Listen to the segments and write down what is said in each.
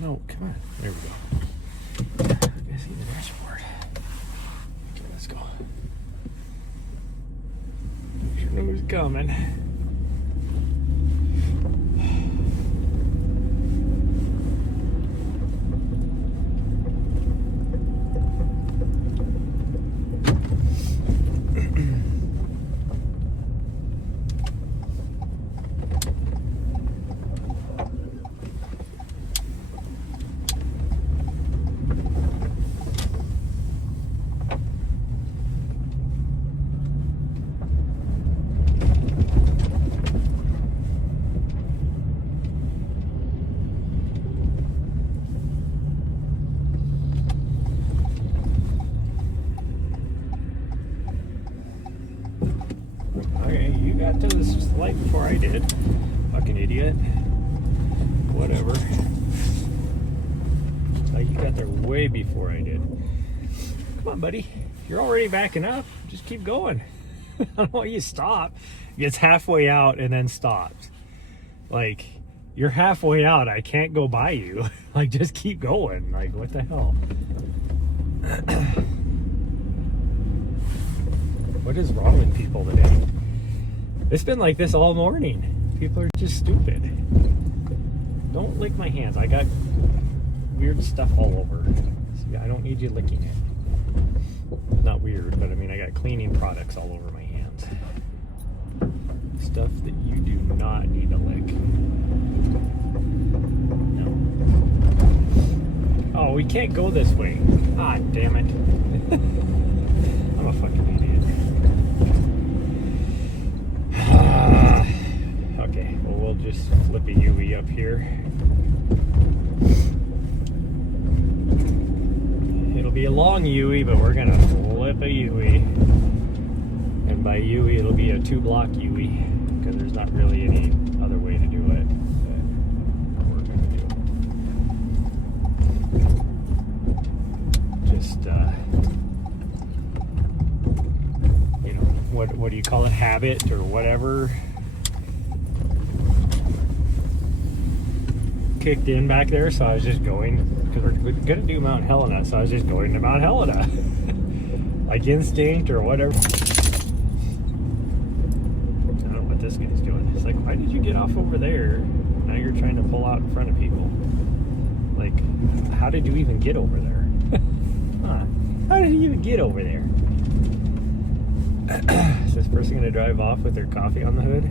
No, come on. There we go. I see the dashboard. Okay, let's go. Sure know who's coming. Okay, you got to this light before I did. Fucking idiot. Whatever. You got there way before I did. Come on, buddy. You're already backing up. Just keep going. I don't know why you stop. Gets halfway out and then stops. Like, you're halfway out. I can't go by you. Like, just keep going. Like, what the hell? What is wrong with people today? It's been like this all morning. People are just stupid. Don't lick my hands. I got weird stuff all over. See, I don't need you licking it. Not weird, but I mean, I got cleaning products all over my hands. Stuff that you do not need to lick. No. Oh, we can't go this way. Ah, damn it. I'm a fucking idiot. Okay, well, we'll just flip a UE up here. It'll be a long UE, but we're gonna flip a UE. And by UE, it'll be a 2-block UE, because there's not really any other way to do it. But we're gonna do it. Just, you know, what do you call it? Habit or whatever. Kicked in back there, so I was just going, because we're gonna do Mount Helena, so I was just going to Mount Helena. Like instinct or whatever. I don't know what this guy's doing. It's like, why did you get off over there? Now you're trying to pull out in front of people. Like, how did you even get over there? Huh. How did you even get over there? Is this person gonna drive off with their coffee on the hood?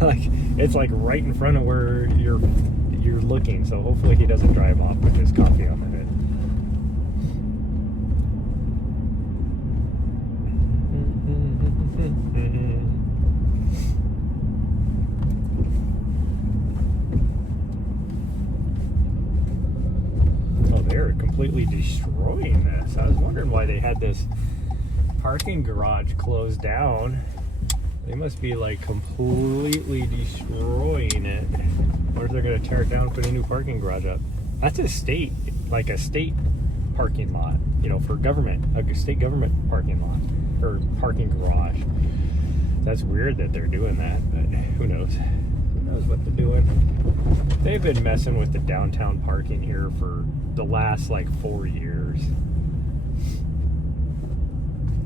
Like, it's like right in front of where you're looking, so hopefully he doesn't drive off with his coffee on the hood. Oh, they're completely destroying this. I was wondering why they had this parking garage closed down. They must be like completely destroying it. Or if they're going to tear it down and put a new parking garage up. That's a state, like a state parking lot, you know, for government, a state government parking lot or parking garage. That's weird that they're doing that, but who knows? Who knows what they're doing? They've been messing with the downtown parking here for the last like 4 years.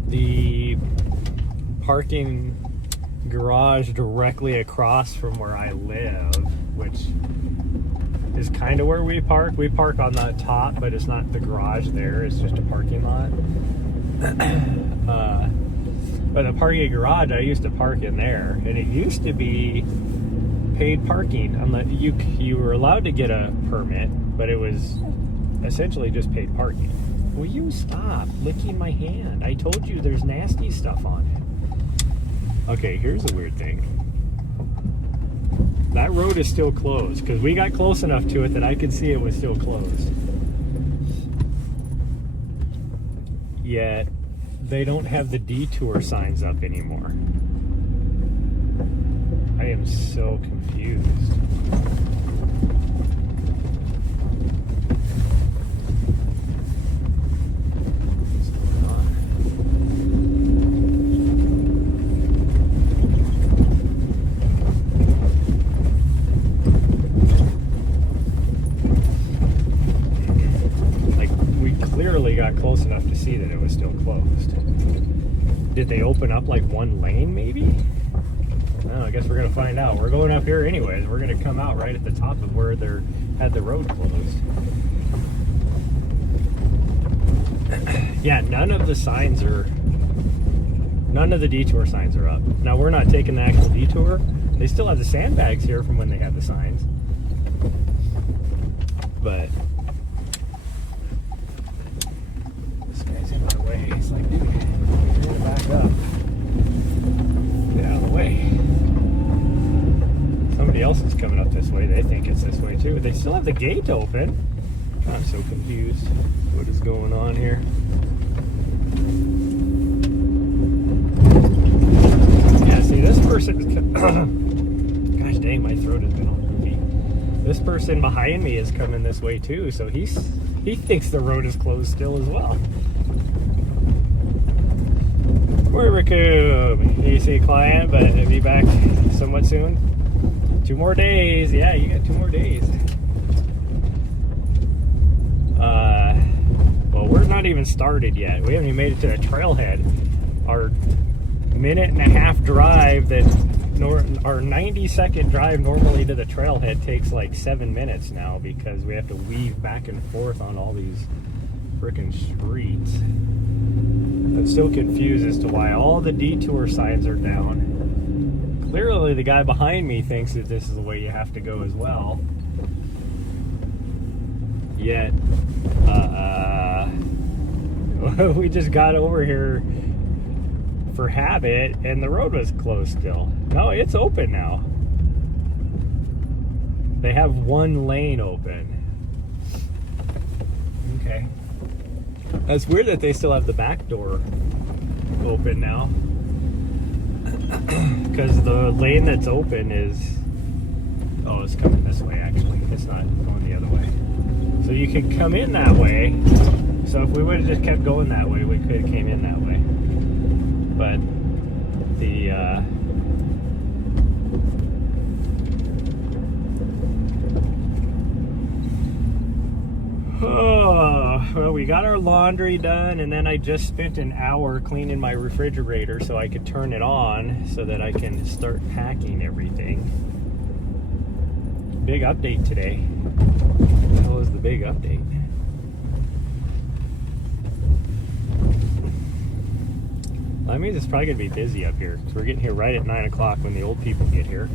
The parking garage directly across from where I live, which is kind of where we park. We park on the top, but it's not the garage there. It's just a parking lot. But the parking garage, I used to park in there, and it used to be paid parking. You were allowed to get a permit, but it was essentially just paid parking. Will you stop licking my hand? I told you there's nasty stuff on it. Okay, here's a weird thing. That road is still closed, because we got close enough to it that I could see it was still closed. Yet, they don't have the detour signs up anymore. I am so confused. got close enough to see that it was still closed. Did they open up like one lane maybe? Oh, I guess we're gonna find out. We're going up here anyways. We're gonna come out right at the top of where they had the road closed. Yeah, none of the detour signs are up. Now we're not taking the actual detour. They still have the sandbags here from when they had the signs. But this guy's in my way. He's like, dude, you're gonna back up. Get out of the way. Somebody else is coming up this way. They think it's this way too. They still have the gate open. I'm so confused. What is going on here? Yeah, see, this person. Gosh dang, my throat has been all goofy. This person behind me is coming this way too, so he thinks the road is closed still as well. We're Raccoon. You see a client, but it'll be back somewhat soon. 2 more days. Yeah, you got 2 more days. Well, we're not even started yet. We haven't even made it to the trailhead. Our 1.5-minute drive our 90-second drive normally to the trailhead takes like 7 minutes now because we have to weave back and forth on all these freaking streets. I'm still confused as to why all the detour signs are down. Clearly the guy behind me thinks that this is the way you have to go as well. Yet, we just got over here for habit and the road was closed still. No, it's open now. They have 1 lane open. Okay. That's weird that they still have the back door open now. Because the lane that's open is... Oh, it's coming this way actually. It's not going the other way. So you can come in that way. So if we would have just kept going that way, we could have came in that way. But the well, we got our laundry done, and then I just spent an hour cleaning my refrigerator so I could turn it on so that I can start packing everything. Big update today. What the hell is the big update? That means it's probably going to be busy up here because we're getting here right at 9 o'clock when the old people get here.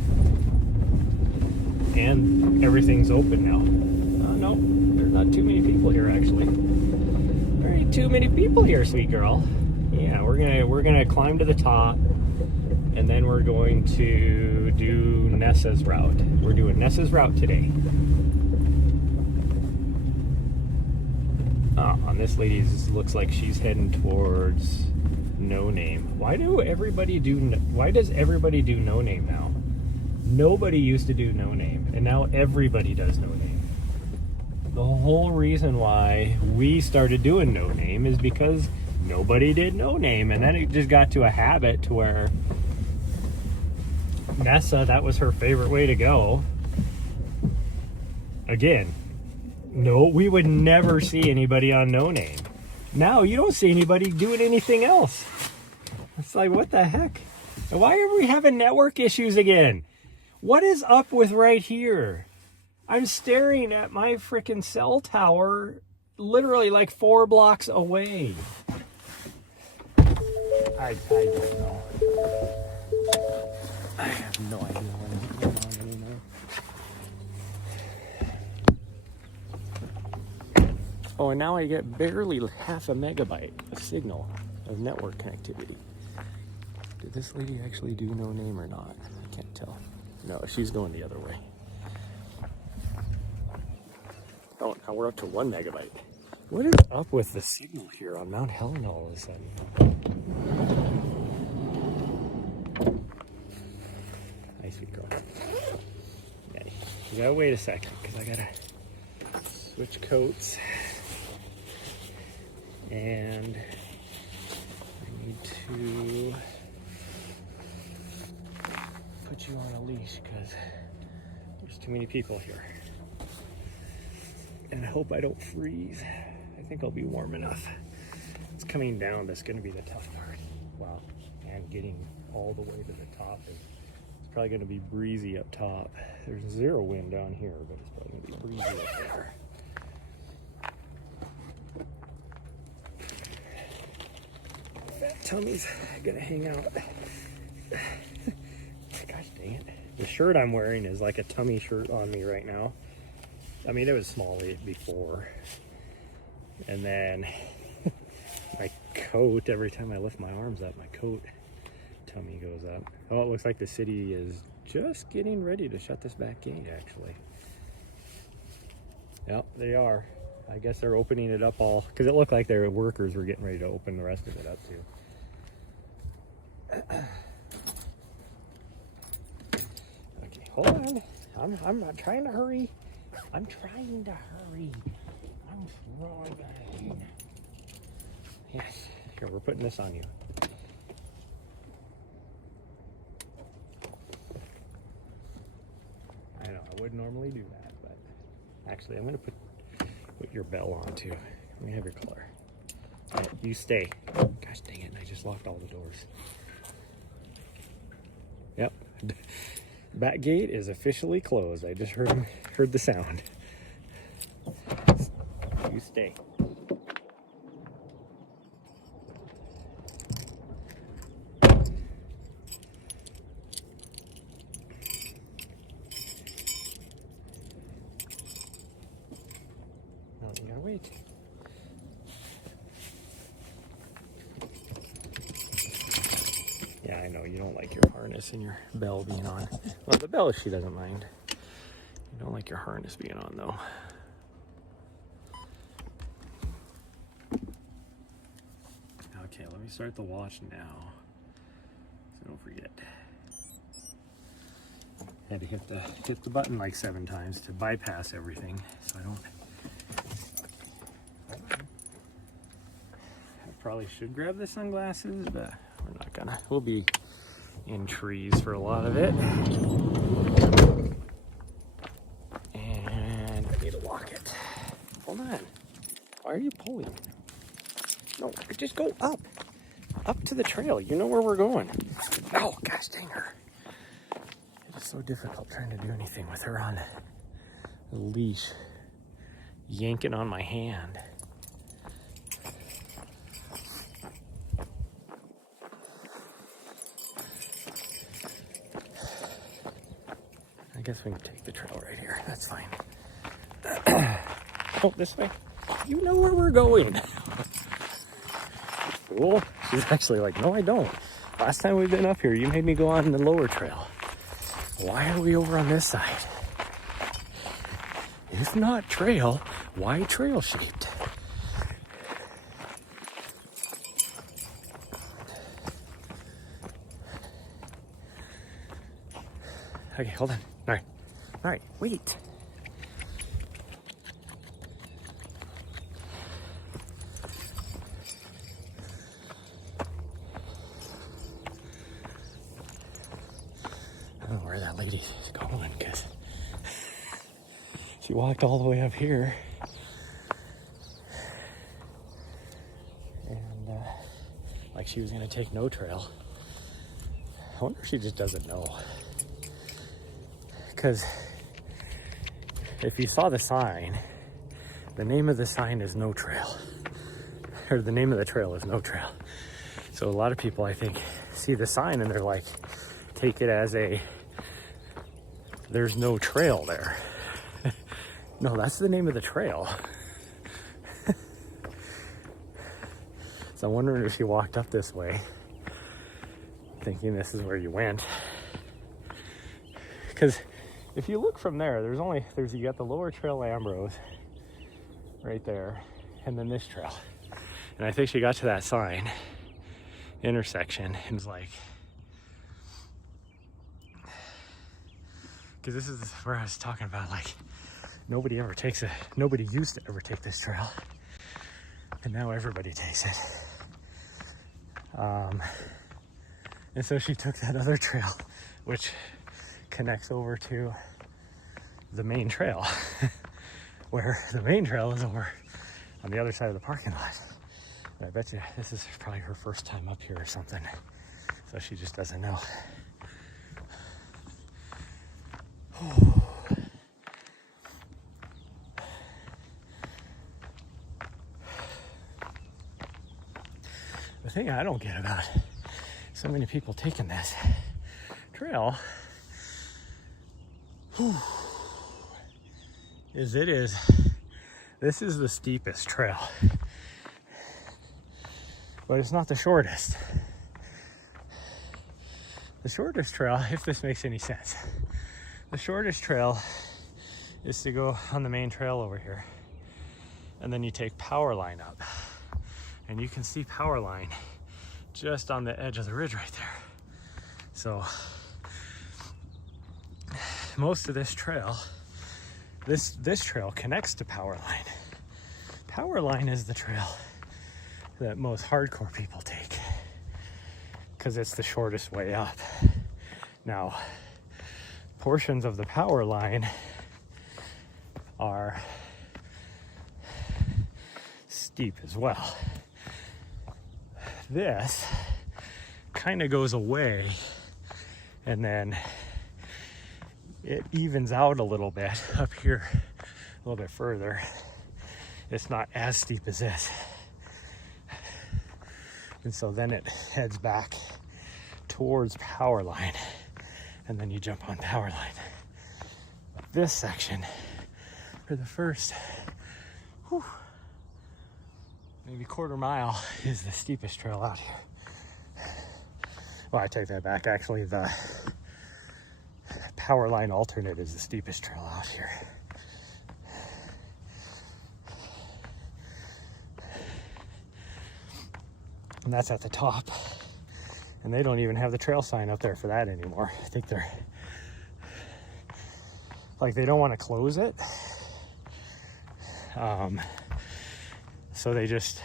And everything's open now. Oh, no, there's not too many people here actually. There ain't too many people here, sweet girl. Yeah, we're gonna climb to the top, and then we're going to do Nessa's route. We're doing Nessa's route today. Oh, and this lady looks like she's heading towards No Name. Why does everybody do No Name now? Nobody used to do No Name, and now everybody does No Name. The whole reason why we started doing No Name is because nobody did No Name, and then it just got to a habit to where Nessa, that was her favorite way to go. Again, no, we would never see anybody on No Name. Now you don't see anybody doing anything else. It's like, what the heck? And why are we having network issues again? What is up with right here? I'm staring at my freaking cell tower literally like 4 blocks away. I don't know. I have no idea what's going on anymore. Oh, and now I get barely half a megabyte of signal of network connectivity. Did this lady actually do No Name or not? I can't tell. No, she's going the other way. Oh, now we're up to 1 megabyte. What is up with the signal here on Mount Helena all of a sudden? Nice, sweet girl. Yeah, you gotta wait a second because I gotta switch coats. And I need to put you on a leash because there's too many people here. And I hope I don't freeze. I think I'll be warm enough. It's coming down that's going to be the tough part. Wow. And getting all the way to the top is probably going to be breezy up top. There's zero wind down here, but it's probably going to be breezy up there. Fat tummy's going to hang out. Gosh dang it. The shirt I'm wearing is like a tummy shirt on me right now. I mean, it was small before. And then my coat, every time I lift my arms up, my coat tummy goes up. Oh, it looks like the city is just getting ready to shut this back gate, actually. Yep, they are. I guess they're opening it up all, because it looked like their workers were getting ready to open the rest of it up too. Okay, hold on. I'm not trying to hurry. I'm trying to hurry. I'm trying. Yes. Here, we're putting this on you. I know, I would normally do that, but actually I'm going to put your bell on too. Let me have your collar. Right, you stay. Gosh dang it, I just locked all the doors. Yep. Back gate is officially closed. I just heard the sound. You stay. Oh, you gotta wait. Yeah, I know you don't like your harness and your bell being on. Well, the bell she doesn't mind. You don't like your harness being on though. Okay, let me start the watch now, so don't forget. Had to hit the button like 7 times to bypass everything, so I don't. I probably should grab the sunglasses, but we're not gonna. We'll be in trees for a lot of it. And I need to lock it. Hold on. Why are you pulling? No, just go up. Up to the trail. You know where we're going. Oh, gosh dang her. It is so difficult trying to do anything with her on the leash. Yanking on my hand. I guess we can take the trail right here. That's fine. Oh, this way. You know where we're going. Cool. She's actually like, no, I don't. Last time we've been up here, you made me go on the lower trail. Why are we over on this side? If not trail, why trail shaped? Okay, hold on. All right, wait. I don't know where that lady's going, because she walked all the way up here. And like she was going to take no trail. I wonder if she just doesn't know. Because if you saw the sign, the name of the sign is no trail. Or the name of the trail is no trail. So a lot of people, I think, see the sign and they're like, take it as there's no trail there. No, that's the name of the trail. So I'm wondering if you walked up this way, thinking this is where you went. Because if you look from there, you got the lower trail Ambrose right there, and then this trail. And I think she got to that sign intersection and was like, because this is where I was talking about, like, nobody used to ever take this trail, and now everybody takes it. And so she took that other trail, which connects over to the main trail, where the main trail is over on the other side of the parking lot. I bet you this is probably her first time up here or something. So she just doesn't know. The thing I don't get about so many people taking this trail is this is the steepest trail, but it's not the shortest. The shortest trail, if this makes any sense, the shortest trail is to go on the main trail over here, and then you take power line up, and you can see power line just on the edge of the ridge right there. So most of this trail, this trail connects to power line. Power line is the trail that most hardcore people take because it's the shortest way up. Now, portions of the power line are steep as well. This kind of goes away and then it evens out a little bit up here, a little bit further. It's not as steep as this. And so then it heads back towards power line, and then you jump on power line. This section, for the first maybe quarter mile, is the steepest trail out here. Well, I take that back. Actually, the power line alternate is the steepest trail out here. And that's at the top. And they don't even have the trail sign up there for that anymore. I think they're like, they don't want to close it. So they just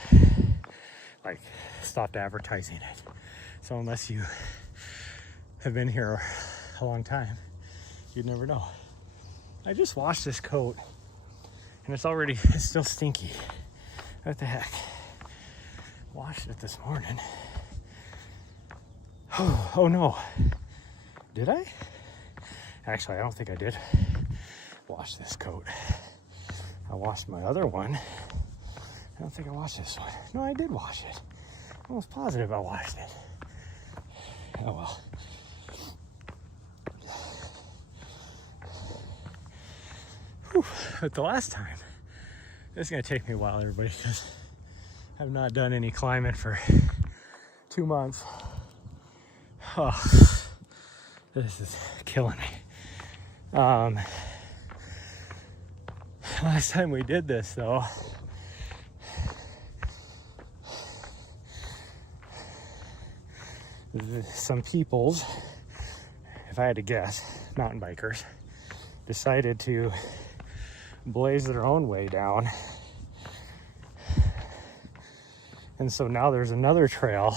like stopped advertising it. So unless you have been here a long time, you'd never know. I just washed this coat and it's still stinky. What the heck? Washed it this morning. Oh no. Did I? Actually, I don't think I did wash this coat. I washed my other one. I don't think I washed this one. No, I did wash it. I'm almost positive I washed it. Oh well. Whew. But the last time, this is gonna take me a while, everybody, because I've not done any climbing for 2 months. Oh, this is killing me. Last time we did this, though, some peoples, if I had to guess, mountain bikers, decided to blaze their own way down. And so now there's another trail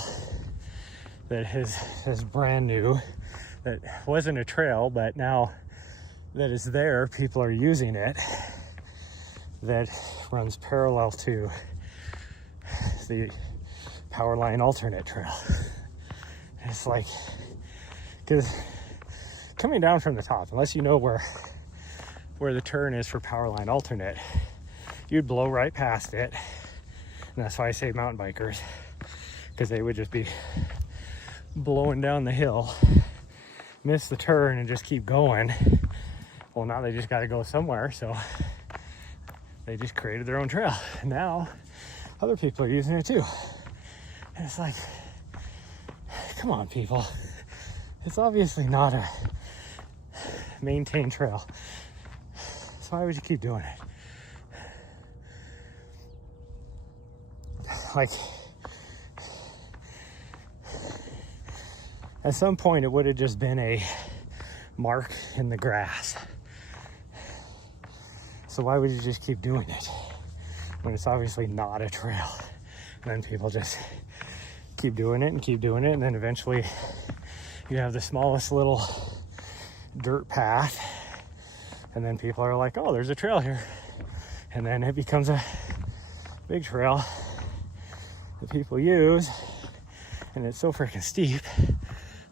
that is brand new, that wasn't a trail, but now that is there, people are using it, that runs parallel to the power line alternate trail. It's like, because coming down from the top, unless you know where the turn is for power line alternate, you'd blow right past it. And that's why I say mountain bikers, because they would just be blowing down the hill, miss the turn, and just keep going. Well, now they just got to go somewhere, so they just created their own trail. And now other people are using it too. And it's like, come on, people. It's obviously not a maintained trail. So why would you keep doing it? Like, at some point it would have just been a mark in the grass. So why would you just keep doing it when it's obviously not a trail? And then people just keep doing it, and then eventually you have the smallest little dirt path, and then people are like, oh, there's a trail here, and then it becomes a big trail. that people use, and it's so freaking steep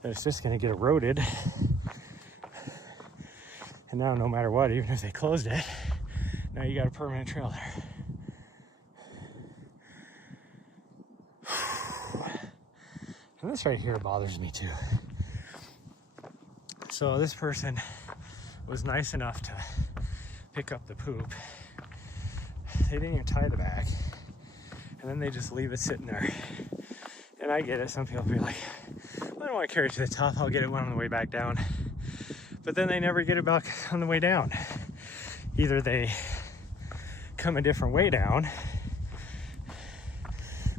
that it's just gonna get eroded. And now no matter what, even if they closed it, now you got a permanent trail there. And this right here bothers me too. So this person was nice enough to pick up the poop. They didn't even tie the bag. And then they just leave it sitting there. And I get it, some people be like, I don't want to carry it to the top, I'll get it on the way back down. But then they never get it back on the way down. Either they come a different way down,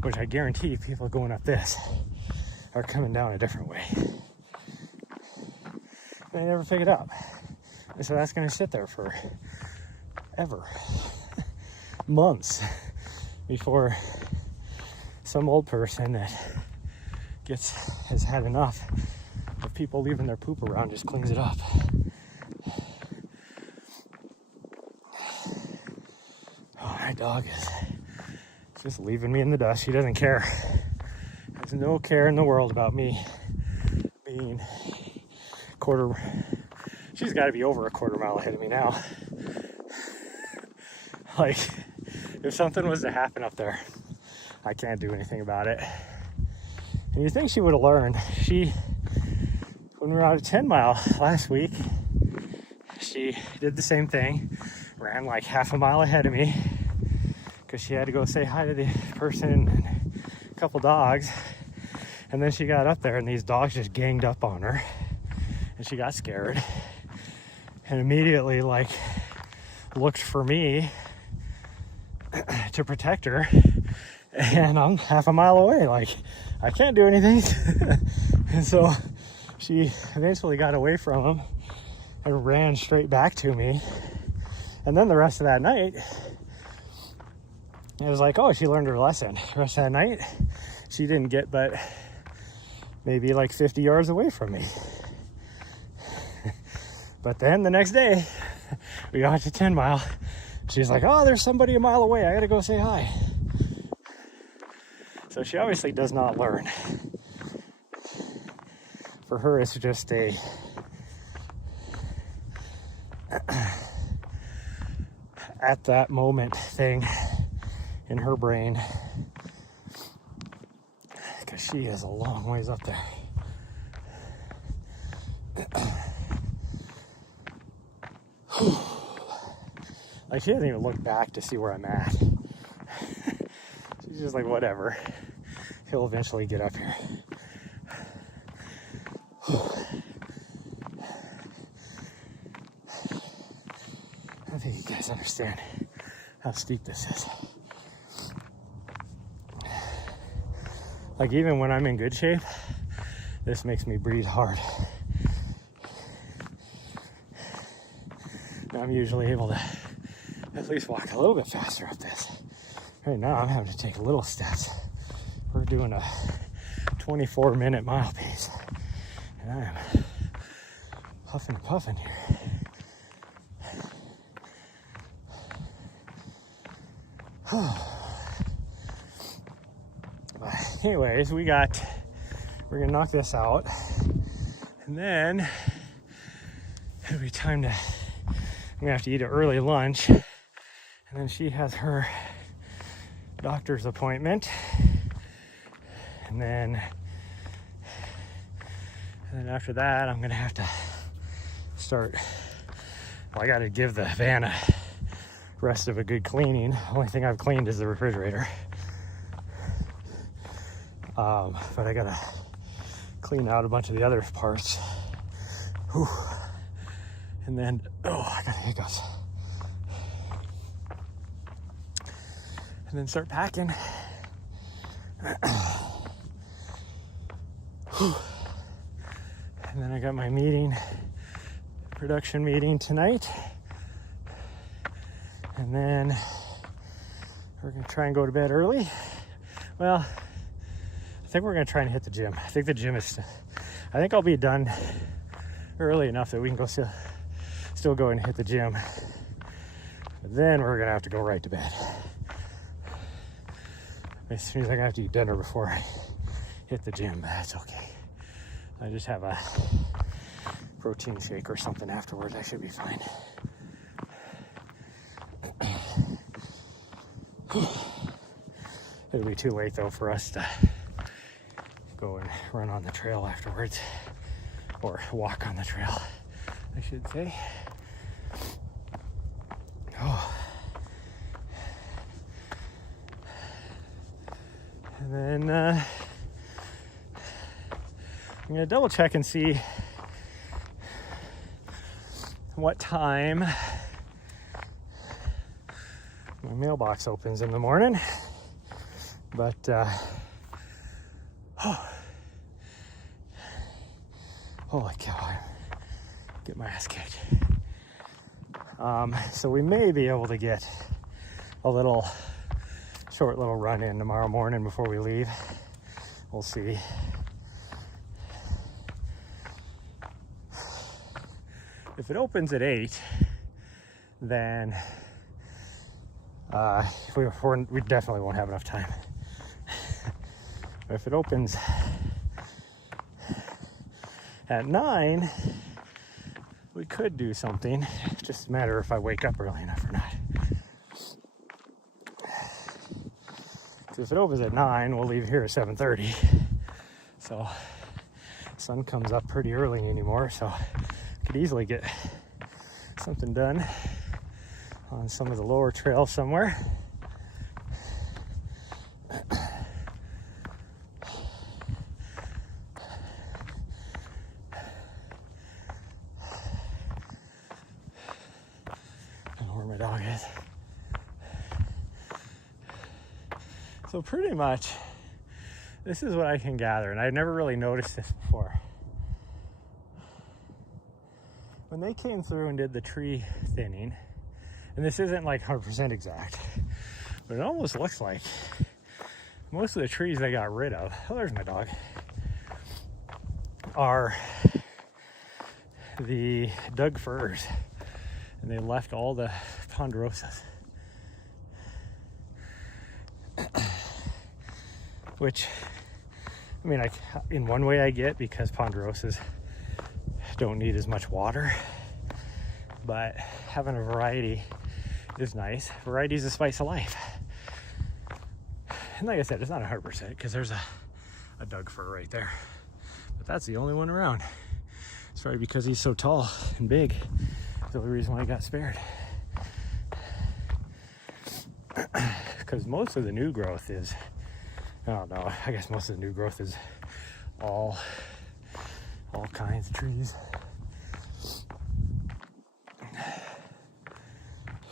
which I guarantee people going up this are coming down a different way. They never pick it up. And so that's gonna sit there for ever, months, before some old person that has had enough of people leaving their poop around just cleans it up. Oh, my dog is just leaving me in the dust. She doesn't care. There's no care in the world about me being she's got to be over a quarter mile ahead of me now. Like, if something was to happen up there, I can't do anything about it. And you think she would have learned. When we were out at 10 Mile last week, she did the same thing, ran like half a mile ahead of me because she had to go say hi to the person and a couple dogs. And then she got up there and these dogs just ganged up on her. And she got scared and immediately like looked for me to protect her. And I'm half a mile away, like I can't do anything. And so she eventually got away from him and ran straight back to me. And then the rest of that night, it was like, oh, she learned her lesson. The rest of that night, she didn't get but maybe like 50 yards away from me. But then the next day, we got to 10 Mile. She's like, oh, there's somebody a mile away. I gotta go say hi. So she obviously does not learn. For her, it's just a at that moment thing in her brain. Because she is a long ways up there. Like, she doesn't even look back to see where I'm at. She's just like, whatever. He'll eventually get up here. I don't think you guys understand how steep this is. Like, even when I'm in good shape, this makes me breathe hard. I'm usually able to at least walk a little bit faster up this. Right now, I'm having to take little steps. We're doing a 24-minute mile pace, and I am huffing and puffing here. But anyways, we're gonna knock this out, and then it'll be time to. I'm gonna have to eat an early lunch, and then she has her doctor's appointment, and then after that, I'm gonna have to start. Well, I got to give the van a rest of a good cleaning. The only thing I've cleaned is the refrigerator, but I gotta clean out a bunch of the other parts. Whew. And then, oh, I got hiccups. And then start packing. And then I got my production meeting tonight. And then we're gonna try and go to bed early. Well, I think we're gonna try and hit the gym. I think the gym I think I'll be done early enough that we can go still go and hit the gym. But then we're gonna have to go right to bed. As soon as I have to eat dinner before I hit the gym, but that's okay. I just have a protein shake or something afterwards. I should be fine. It'll be too late though for us to go and run on the trail afterwards, or walk on the trail, I should say. Oh. And then I'm gonna double check and see what time my mailbox opens in the morning. But holy cow, I get my ass kicked. So we may be able to get a short little run in tomorrow morning before we leave. We'll see. If it opens at 8, then we definitely won't have enough time. But if it opens at 9, we could do something. It's just a matter if I wake up early enough or not. So if it opens at 9, we'll leave here at 7:30. So the sun comes up pretty early anymore, so I could easily get something done on some of the lower trails somewhere. I don't know where my dog is. So pretty much, this is what I can gather, and I'd never really noticed this before. When they came through and did the tree thinning, and this isn't like 100% exact, but it almost looks like most of the trees they got rid of, oh, there's my dog, are the Doug firs, and they left all the ponderosas. Which, I mean, in one way I get, because ponderosas don't need as much water, but having a variety is nice. Variety is the spice of life. And like I said, it's not 100% because there's a Doug fir right there, but that's the only one around. It's probably because he's so tall and big. That's the only reason why he got spared. Because most of the new growth is, I don't know, I guess most of the new growth is all kinds of trees.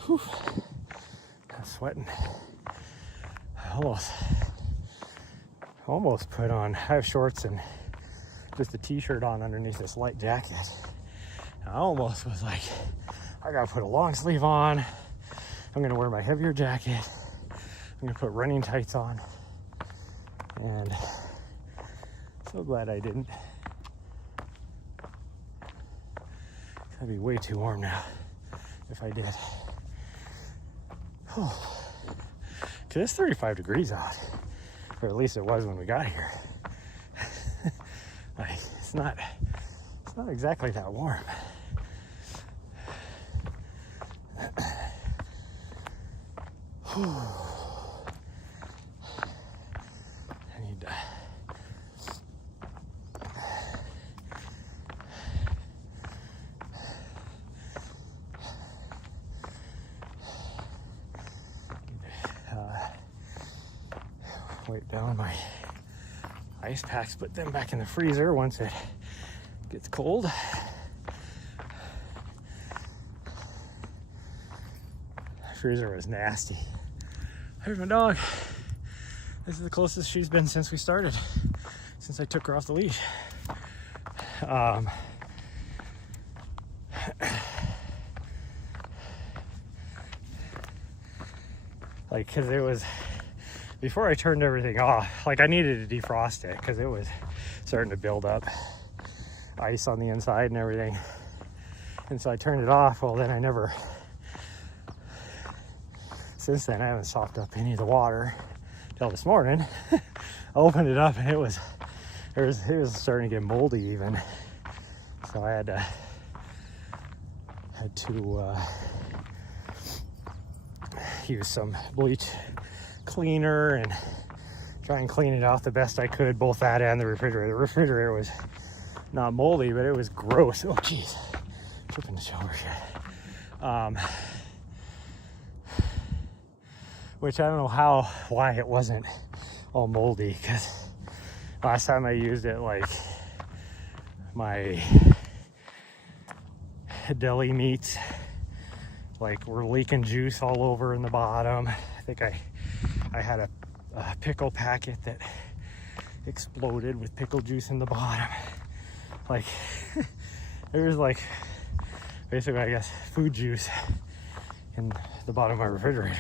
Whew. I'm sweating. I almost put on, I have shorts and just a t-shirt on underneath this light jacket. I almost was like, I gotta put a long sleeve on. I'm gonna wear my heavier jacket. I'm gonna put running tights on. And so glad I didn't. I'd be way too warm now if I did. Because it's 35 degrees out, or at least it was when we got here. Like, it's not exactly that warm. Wipe down my ice packs, put them back in the freezer once it gets cold. The freezer was nasty. Here's my dog. This is the closest she's been since we started, since I took her off the leash. Like, cause it was, before I turned everything off, like I needed to defrost it because it was starting to build up ice on the inside and everything. And so I turned it off. Well, then since then I haven't sopped up any of the water till this morning. I opened it up and it was starting to get moldy even. So I had to use some bleach cleaner and try and clean it off the best I could, both that and the refrigerator. The refrigerator was not moldy, but it was gross. Oh geez, flipping the shower shit. Which I don't know why it wasn't all moldy, because last time I used it, like, my deli meats like were leaking juice all over in the bottom. I think I had a pickle packet that exploded with pickle juice in the bottom. Like, there was like basically, I guess, food juice in the bottom of my refrigerator.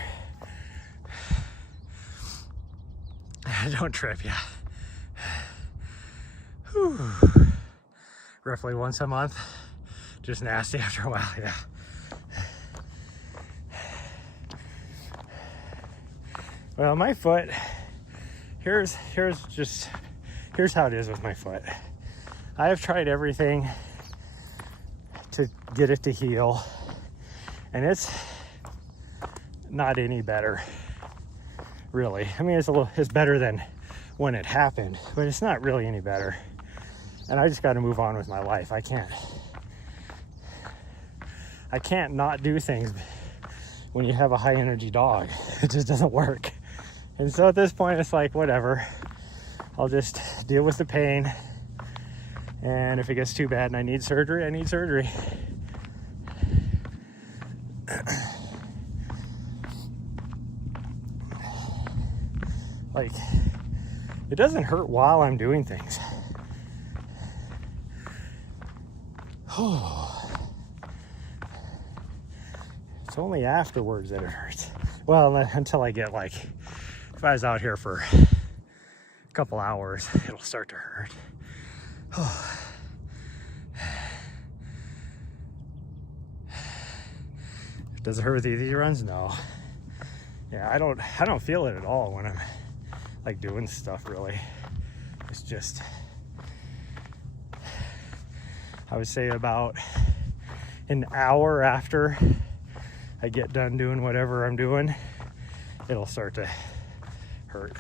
Don't trip, yeah. Whew. Roughly once a month. Just nasty after a while, yeah. Well, my foot, here's how it is with my foot. I have tried everything to get it to heal, and it's not any better, really. I mean, it's better than when it happened, but it's not really any better. And I just got to move on with my life. I can't not do things when you have a high energy dog. It just doesn't work. And so at this point, it's like, whatever. I'll just deal with the pain. And if it gets too bad and I need surgery, I need surgery. Like, it doesn't hurt while I'm doing things. It's only afterwards that it hurts. Well, until I get, like, if I was out here for a couple hours, it'll start to hurt. Does it hurt with easy runs? No. Yeah, I don't feel it at all when I'm like doing stuff, really. It's just, I would say about an hour after I get done doing whatever I'm doing, it'll start to hurt.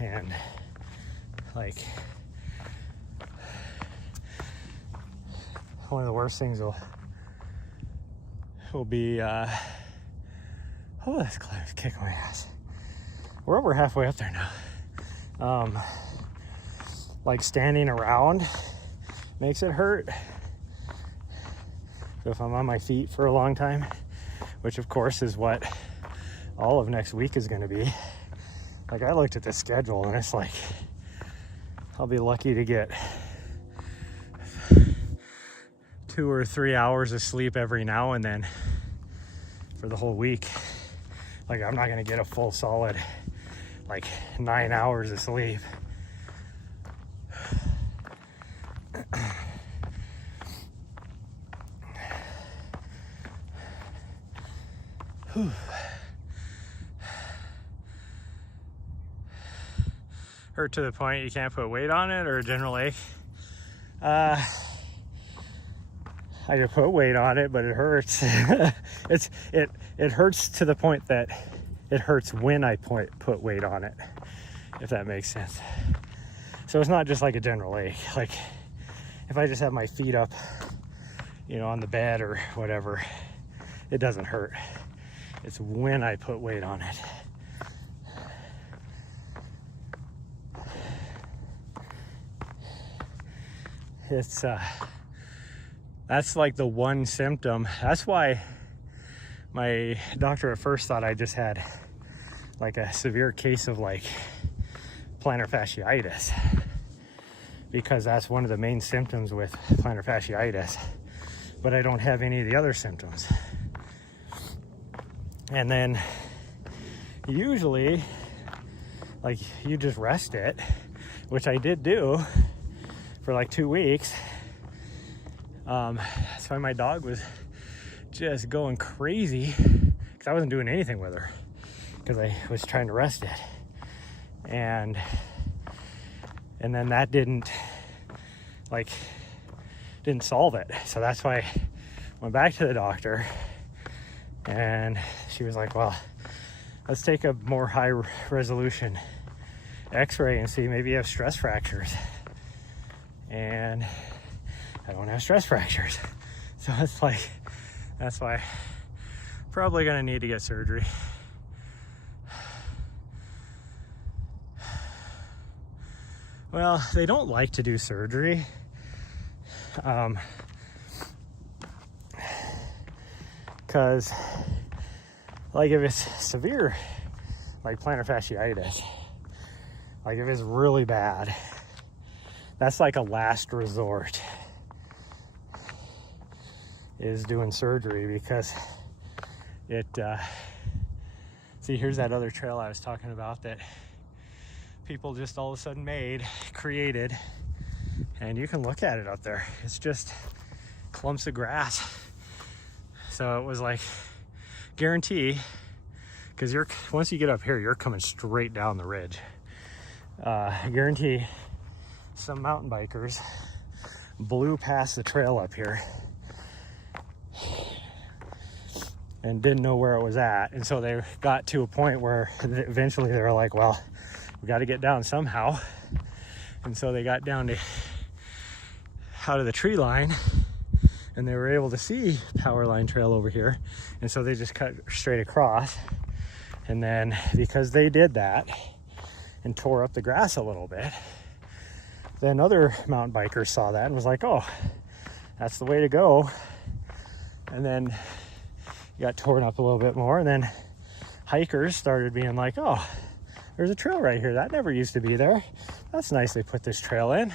And like, one of the worst things will be oh, this cliff's kicking my ass. We're over halfway up there now. Like, standing around makes it hurt. So if I'm on my feet for a long time, which of course is what all of next week is going to be. Like, I looked at the schedule and it's like, I'll be lucky to get 2 or 3 hours of sleep every now and then for the whole week. Like, I'm not going to get a full solid, like, 9 hours of sleep. Hurt to the point you can't put weight on it, or a general ache? I can put weight on it, but it hurts. It hurts to the point that it hurts when I put weight on it, if that makes sense. So it's not just like a general ache. Like, if I just have my feet up, you know, on the bed or whatever, it doesn't hurt. It's when I put weight on it. It's that's like the one symptom. That's why my doctor at first thought I just had like a severe case of like plantar fasciitis, because that's one of the main symptoms with plantar fasciitis, but I don't have any of the other symptoms. And then usually, like, you just rest it, which I did do for like 2 weeks. That's why my dog was just going crazy, because I wasn't doing anything with her. because I was trying to rest it. And then that didn't solve it. So that's why I went back to the doctor, and she was like, well, let's take a more high resolution x-ray and see, maybe you have stress fractures. And I don't have stress fractures. So it's like, that's why I'm probably gonna need to get surgery. Well, they don't like to do surgery. Because like if it's severe, like plantar fasciitis, like if it's really bad, that's like a last resort, is doing surgery, because it, see, here's that other trail I was talking about that people just all of a sudden created, and you can look at it up there. It's just clumps of grass. So it was like, guarantee, because once you get up here, you're coming straight down the ridge. Guarantee some mountain bikers blew past the trail up here and didn't know where it was at. And so they got to a point where eventually they were like, well, we got to get down somehow. And so they got down to out of the tree line, and they were able to see power line trail over here. And so they just cut straight across. And then because they did that and tore up the grass a little bit, then other mountain bikers saw that and was like, oh, that's the way to go. And then it got torn up a little bit more. And then hikers started being like, oh, there's a trail right here. That never used to be there. That's nice they put this trail in.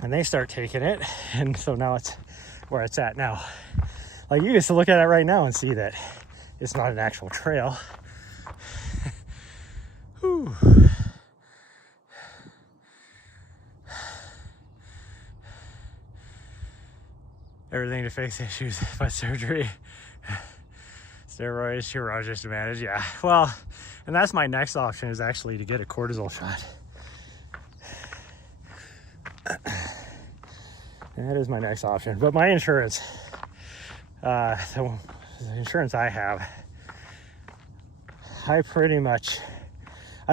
And they start taking it. And so now it's where it's at now. Like, you just look at it right now and see that it's not an actual trail. Whew. Everything to fix issues but surgery. Steroids, urologist to manage. Yeah, well, and that's my next option, is actually to get a cortisol shot. And that is my next option. But my insurance, the insurance I have, I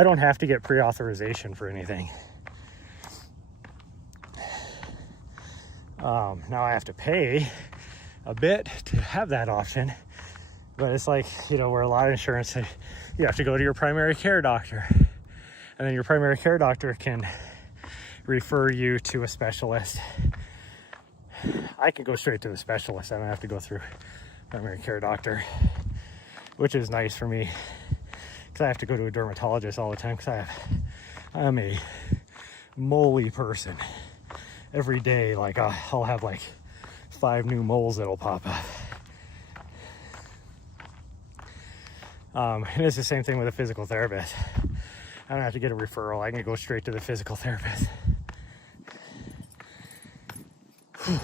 don't have to get pre-authorization for anything. Now I have to pay a bit to have that option, but it's like, you know, where a lot of insurance, you have to go to your primary care doctor, and then your primary care doctor can refer you to a specialist. I can go straight to the specialist. I don't have to go through primary care doctor, which is nice for me, because I have to go to a dermatologist all the time, because I'm a moley person. Every day, like, I'll have like 5 new moles that'll pop up. And it's the same thing with a physical therapist. I don't have to get a referral. I can go straight to the physical therapist. Whew.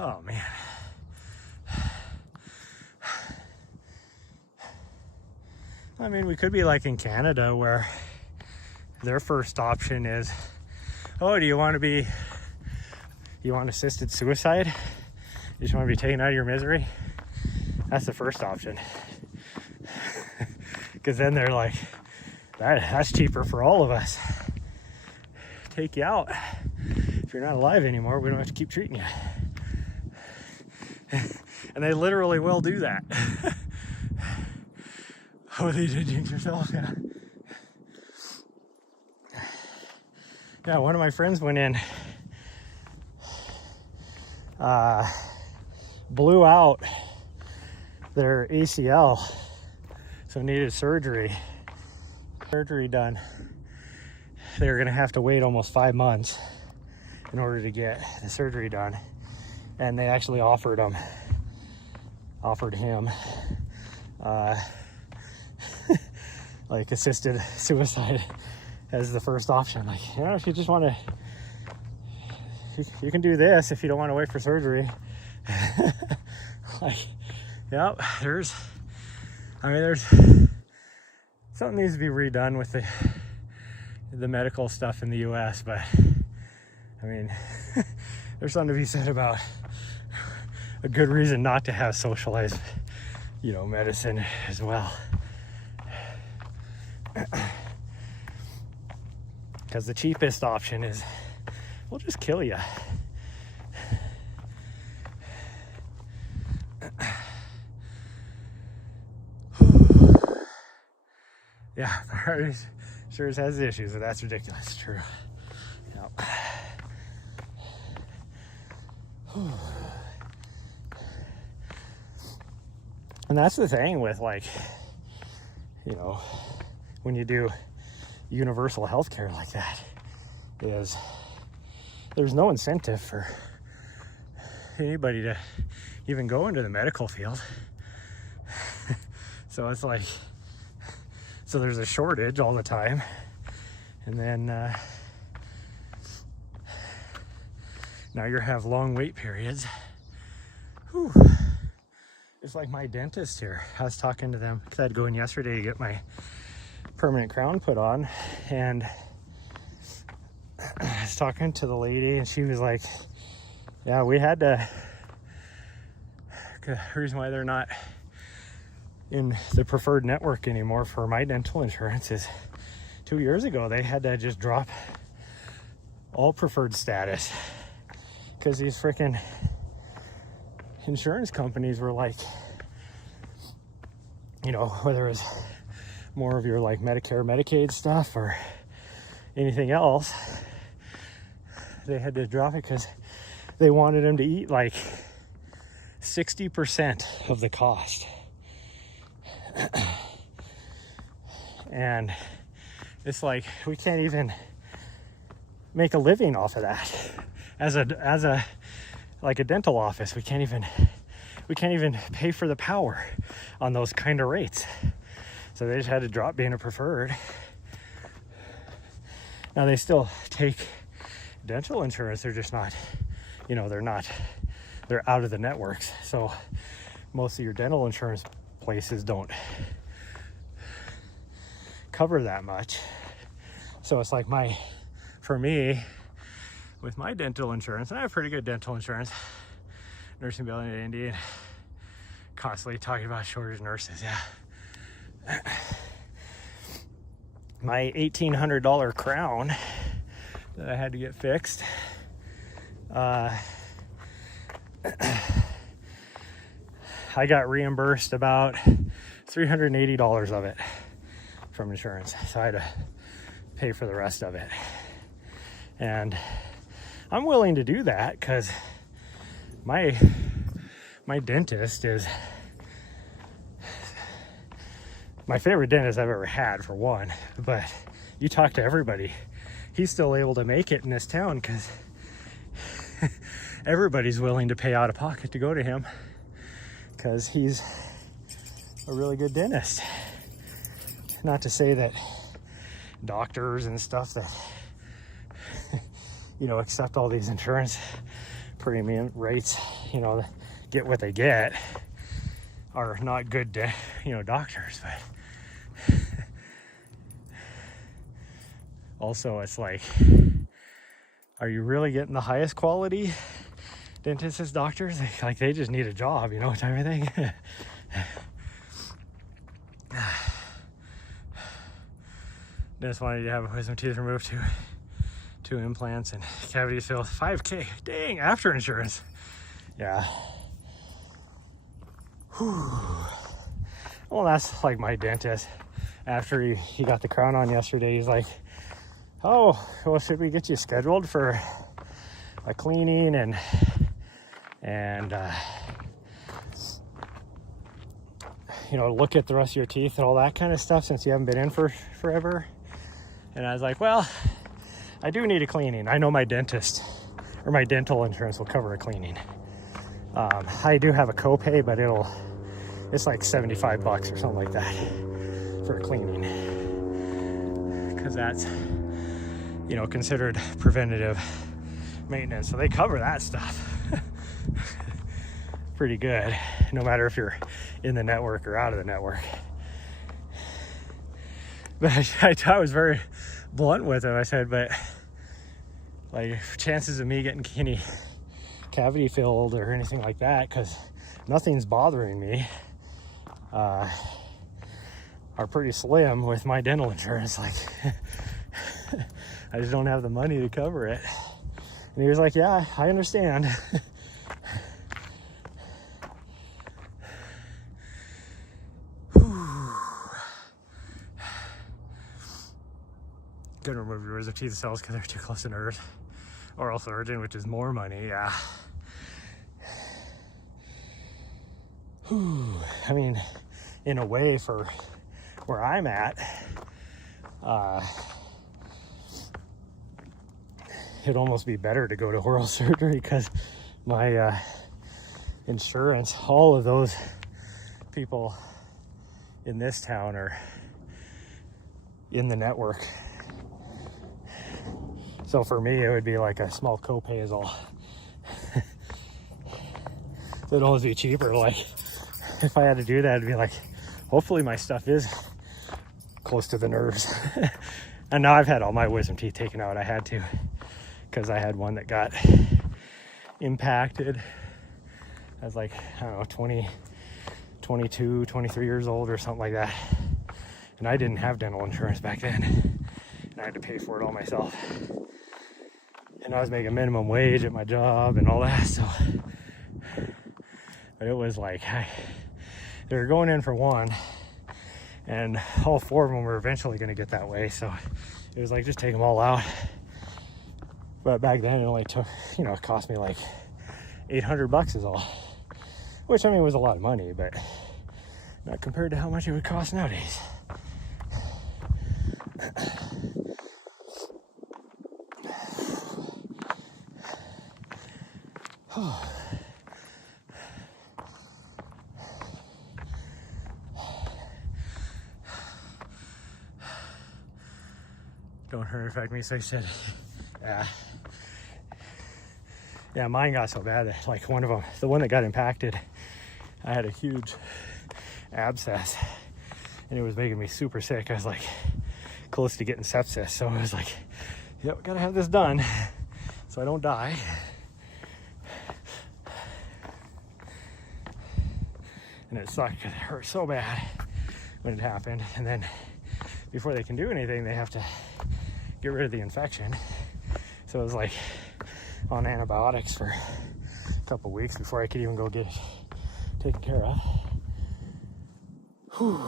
Oh man. I mean, we could be like in Canada, where their first option is, oh, do you want assisted suicide? You just want to be taken out of your misery? That's the first option. Because then they're like, that's cheaper for all of us. Take you out. If you're not alive anymore, we don't have to keep treating you. And they literally will do that. Oh, they did jinx yourself? Yeah. Yeah, one of my friends went in, blew out their ACL, so needed surgery done. They were gonna have to wait almost 5 months in order to get the surgery done, and they actually offered him like assisted suicide as the first option. Like, you know, if you just want to, you can do this if you don't want to wait for surgery. Like, yep, there's I mean, there's something needs to be redone with the medical stuff in the US, but I mean, there's something to be said about a good reason not to have socialized, you know, medicine as well. Because the cheapest option is, we'll just kill you. Yeah, Nahri sure has issues, but that's ridiculous. True. Yep. And that's the thing with, like, you know, when you do universal healthcare like that, is there's no incentive for anybody to even go into the medical field. So it's like, so there's a shortage all the time, and then now you have long wait periods. Whew. It's like my dentist here. I was talking to them because I had to go in yesterday to get my permanent crown put on, and I was talking to the lady, and she was like, yeah, we had to, the reason why they're not in the preferred network anymore for my dental insurance is 2 years ago they had to just drop all preferred status because these freaking insurance companies were like, you know, whether it's more of your like Medicare, Medicaid stuff or anything else, they had to drop it because they wanted them to eat like 60% of the cost. And it's like we can't even make a living off of that. As a like a dental office, we can't even pay for the power on those kind of rates. So they just had to drop being a preferred. Now they still take dental insurance, they're just not, you know, they're out of the networks. So most of your dental insurance places don't cover that much. So it's like for me, with my dental insurance, and I have pretty good dental insurance, nursing bill in Indy, and constantly talking about shortage of nurses, yeah. My $1,800 crown that I had to get fixed, I got reimbursed about $380 of it from insurance. So I had to pay for the rest of it. And I'm willing to do that because my dentist is my favorite dentist I've ever had, for one. But you talk to everybody, he's still able to make it in this town because everybody's willing to pay out of pocket to go to him because he's a really good dentist. Not to say that doctors and stuff that you know accept all these insurance premium rates, you know, get what they get, are not good you know, doctors. But also it's like, are you really getting the highest quality dentists as doctors? Like they just need a job, you know, type of thing. Just wanted to have a wisdom tooth removed, two implants and cavities filled. $5K, dang, after insurance. Yeah. Whew. Well, that's like my dentist. After he got the crown on yesterday, he's like, oh, well, should we get you scheduled for a cleaning and you know, look at the rest of your teeth and all that kind of stuff since you haven't been in for forever? And I was like, well, I do need a cleaning. I know my dentist or my dental insurance will cover a cleaning. I do have a copay, but it's like $75 or something like that for a cleaning, because that's, you know, considered preventative maintenance. So they cover that stuff pretty good, no matter if you're in the network or out of the network. But I was very blunt with him. I said, but like chances of me getting any cavity filled or anything like that, because nothing's bothering me, are pretty slim with my dental insurance. Like, I just don't have the money to cover it. And he was like, yeah, I understand. Couldn't remove yours of teeth cells because they're too close to nerves. Oral surgeon, which is more money, yeah. I mean, in a way, for where I'm at, it'd almost be better to go to oral surgery because my insurance, all of those people in this town are in the network. So for me, it would be like a small copay is all. So it'd almost be cheaper. Like, if I had to do that, it'd be like, hopefully my stuff is close to the nerves. And now I've had all my wisdom teeth taken out. I had to, because I had one that got impacted. I was like, I don't know, 22, 23 years old or something like that. And I didn't have dental insurance back then. And I had to pay for it all myself. And I was making minimum wage at my job and all that, so. But it was like, they were going in for one, and all four of them were eventually going to get that way, so it was like, just take them all out. But back then, it only took, it cost me like $800 is all. Which, I mean, was a lot of money, but not compared to how much it would cost nowadays. Don't hurt affect me, so I said, yeah, mine got so bad that, like, one of them, the one that got impacted, I had a huge abscess, and it was making me super sick. I was like close to getting sepsis, so I was like, yep, gotta have this done so I don't die. And it sucked because it hurt so bad when it happened. And then before they can do anything, they have to get rid of the infection. So it was like on antibiotics for a couple weeks before I could even go get it taken care of. Whew.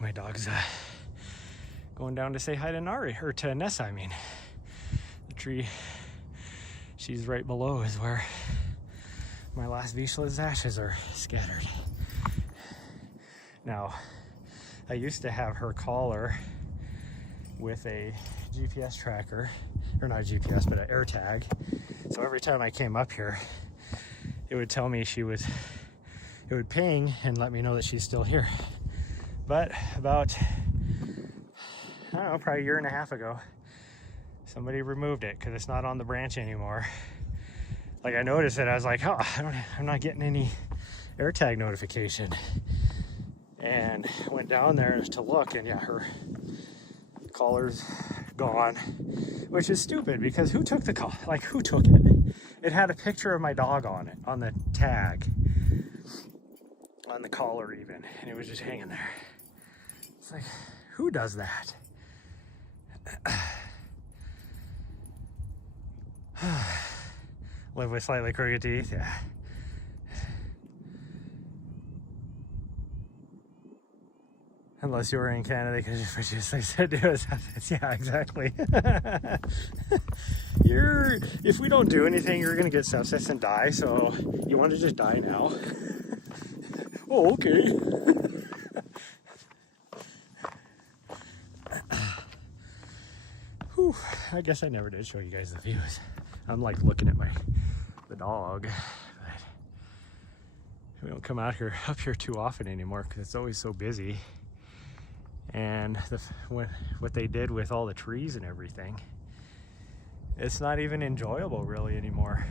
My dog's going down to say hi to Nahri, or to Nessa, I mean. The tree she's right below is where my last Vishla's ashes are scattered. Now, I used to have her collar with a GPS tracker, or not GPS, but an air tag. So every time I came up here, it would tell me it would ping and let me know that she's still here. But about, I don't know, probably a year and a half ago, somebody removed it because it's not on the branch anymore. Like, I noticed it, I was like, oh, I'm not getting any AirTag notification. And went down there to look, and yeah, her collar's gone, which is stupid because who took the collar? Like, who took it? It had a picture of my dog on it, on the tag, on the collar even, and it was just hanging there. It's like, who does that? Live with slightly crooked teeth, yeah. Unless you were in Canada, because you just said to us, yeah, exactly. If we don't do anything, you're gonna get sepsis and die. So you want to just die now? Oh, okay. Whew, I guess I never did show you guys the views. I'm like looking at the dog, but we don't come up here too often anymore because it's always so busy. And what they did with all the trees and everything, it's not even enjoyable really anymore.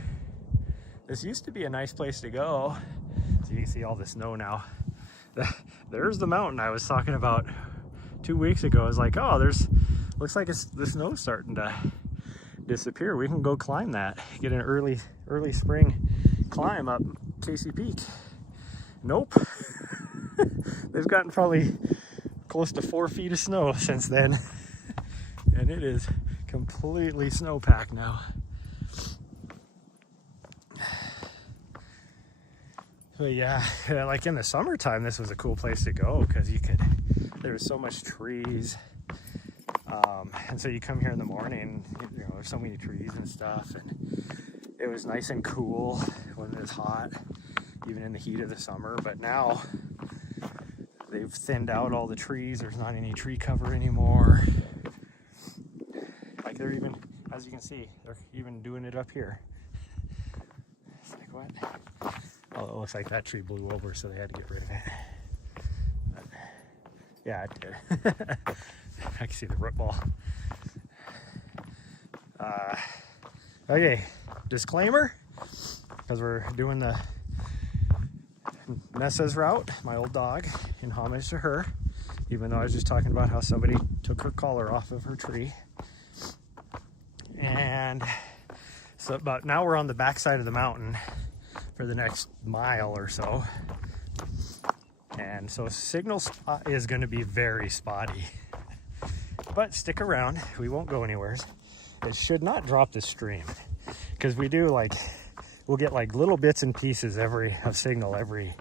This used to be a nice place to go. So you can see all the snow now. There's the mountain I was talking about 2 weeks ago. I was like, oh, looks like the snow's starting to disappear. We can go climb that, get an early spring climb up Casey Peak. Nope. They've gotten probably close to 4 feet of snow since then, and it is completely snow-packed now. But yeah, like in the summertime, this was a cool place to go because there was so much trees. And so you come here in the morning, you know, there's so many trees and stuff, and it was nice and cool when it was hot, even in the heat of the summer. But now they've thinned out all the trees. There's not any tree cover anymore. Like they're even, as you can see, they're even doing it up here. It's like, what? Oh, it looks like that tree blew over, so they had to get rid of it. But, yeah, it did. I can see the root ball. Okay, disclaimer, because we're doing the Nessa's route, my old dog, in homage to her, even though I was just talking about how somebody took her collar off of her tree. And so, but now we're on the backside of the mountain for the next mile or so. And so signal is going to be very spotty. But stick around, we won't go anywhere. It should not drop the stream, because we do we'll get like little bits and pieces of signal every,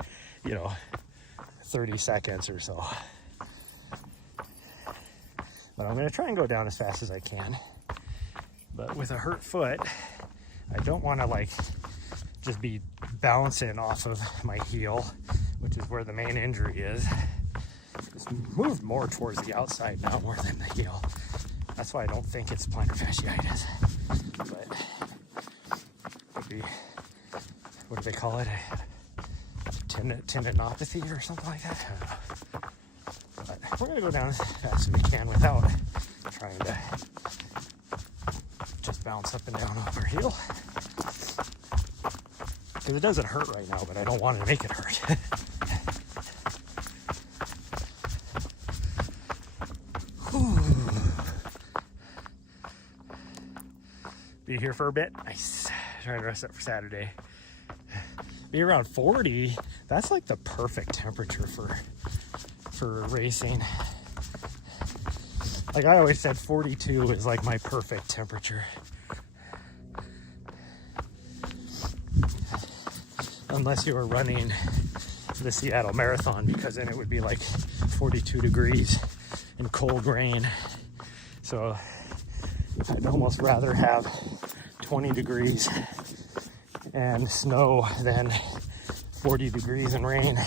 30 seconds or so. But I'm going to try and go down as fast as I can. But with a hurt foot, I don't want to just be bouncing off of my heel, which is where the main injury is. It's moved more towards the outside now more than the heel. That's why I don't think it's plantar fasciitis. But it could be, what do they call it? Tendinopathy or something like that? I don't know. But we're going to go down as fast as we can without trying to just bounce up and down off our heel. Because it doesn't hurt right now, but I don't want to make it hurt. Be here for a bit. Nice. Trying to rest up for Saturday. Be around 40. That's like the perfect temperature for racing. Like I always said, 42 is like my perfect temperature. Unless you were running the Seattle Marathon, because then it would be like 42 degrees and cold rain. So I'd almost rather have 20 degrees and snow than 40 degrees and rain.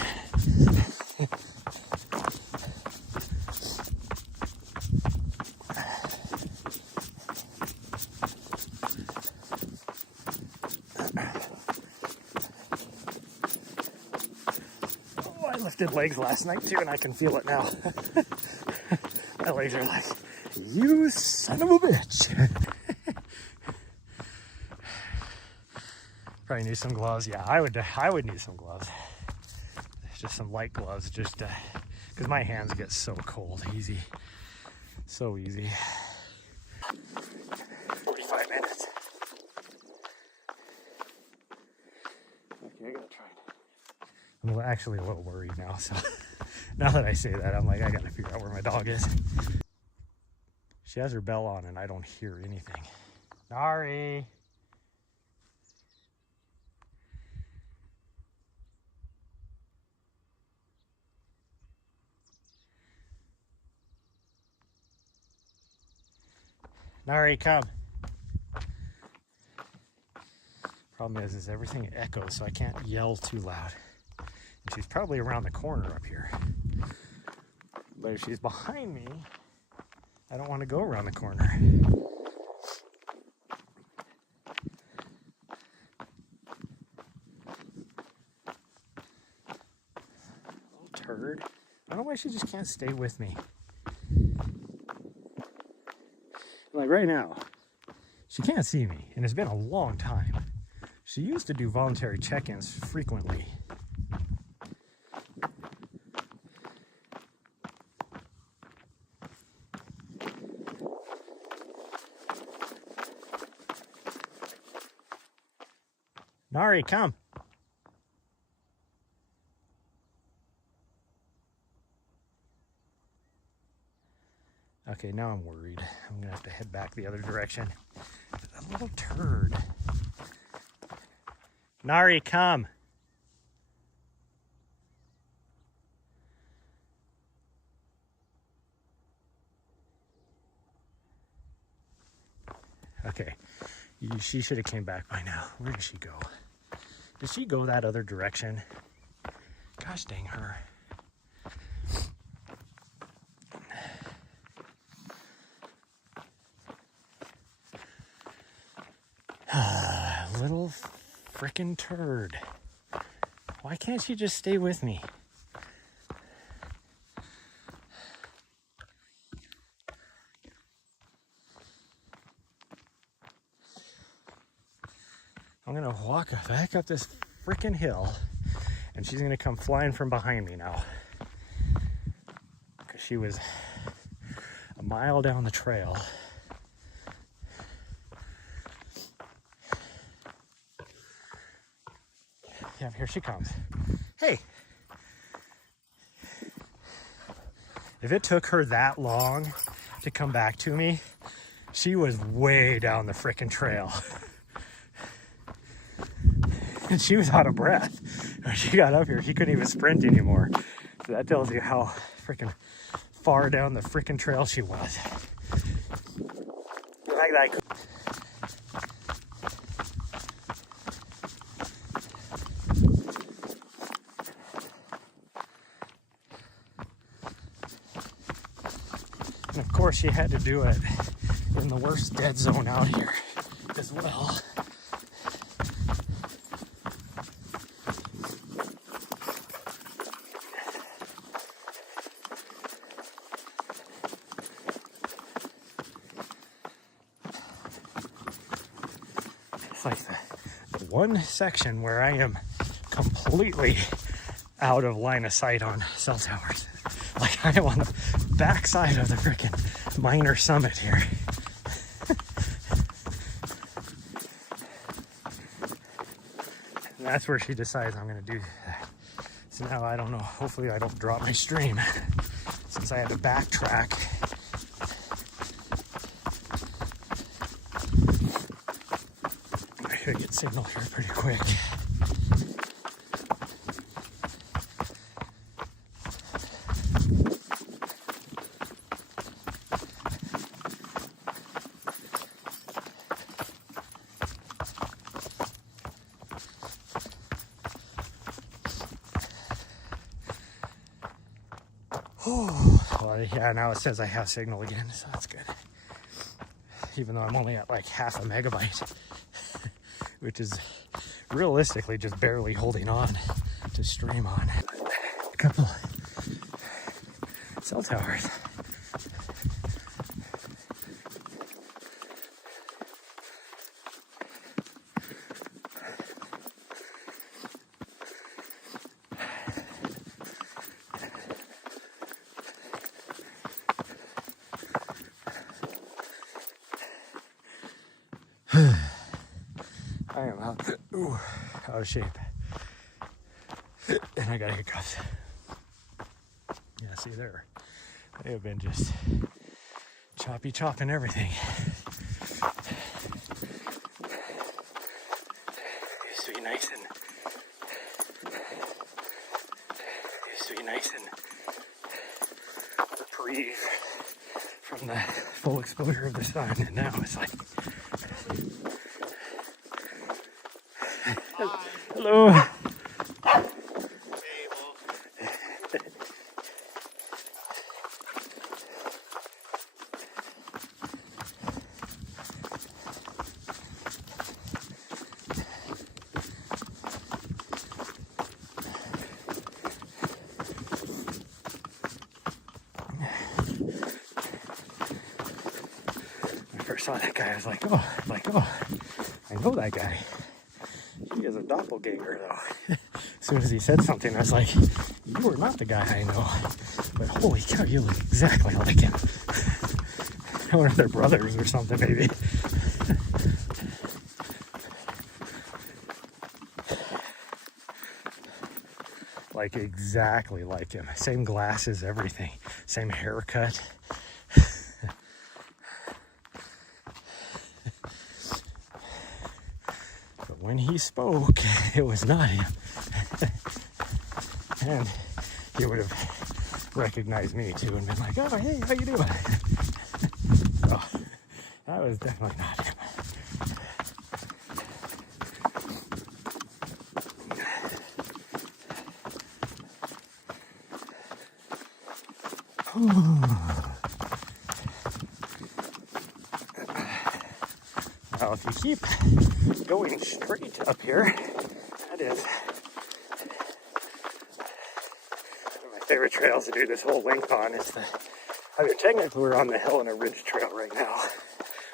Oh, I lifted legs last night too, and I can feel it now. My legs are like, you son of a bitch. Probably need some gloves. Yeah, I would need some gloves. Just some light gloves, just because my hands get so cold easy. So easy. 45 minutes. Okay, I gotta try it. I'm actually a little worried now, so now that I say that, I'm like, I gotta figure out where my dog is. She has her bell on and I don't hear anything. Nahri. Nahri, come. Problem is everything echoes, so I can't yell too loud. And she's probably around the corner up here. But if she's behind me, I don't want to go around the corner. Little turd. I don't know why she just can't stay with me. Like right now, she can't see me, and it's been a long time. She used to do voluntary check-ins frequently. Nahri, come. Okay, now I'm worried. I'm gonna have to head back the other direction. A little turd. Nahri, come. Okay, she should have came back by now. Where did she go? Did she go that other direction? Gosh dang her. Little frickin' turd. Why can't she just stay with me? I'm gonna walk back up this frickin' hill and she's gonna come flying from behind me now. Because she was a mile down the trail. Yeah, here she comes. Hey! If it took her that long to come back to me, she was way down the frickin' trail. And she was out of breath. When she got up here, she couldn't even sprint anymore. So that tells you how frickin' far down the frickin' trail she was. Like that. And of course, she had to do it in the worst dead zone out here as well. It's like the one section where I am completely out of line of sight on cell towers. Like I am on the backside of the frickin' minor summit here. And that's where she decides I'm gonna do that. So now I don't know, hopefully I don't drop my stream since I had to backtrack. I should get signal here pretty quick. Well, yeah, now it says I have signal again, so that's good. Even though I'm only at like half a megabyte, which is realistically just barely holding on to stream on. A couple cell towers. I am out of shape. And I got hiccups. Yeah, see there. They have been just chopping everything. Used to be nice and reprieve from the full exposure of the sun, and now it's like hello. When I first saw that guy, I was like, oh, I know that guy. He is a doppelganger, though. As soon as he said something, I was like, you are not the guy I know. But holy cow, you look exactly like him. I wonder if they're brothers or something, maybe. like exactly like him. Same glasses, everything. Same haircut. But when he spoke, it was not him. And he would have recognized me too and been like, oh, hey, how you doing? So that was definitely not him. Now, if you keep going straight up here, that is one of my favorite trails to do this whole length on. Is the, I mean, technically we're on the Helena Ridge Trail right now,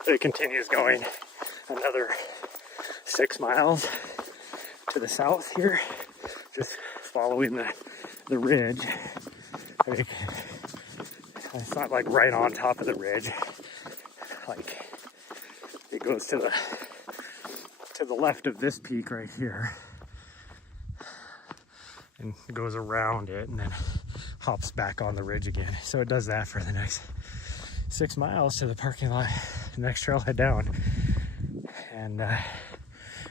but it continues going another 6 miles to the south here, just following the ridge. I mean, it's not like right on top of the ridge, like it goes to the left of this peak right here and goes around it and then hops back on the ridge again. So it does that for the next 6 miles to the parking lot, the next trailhead down. And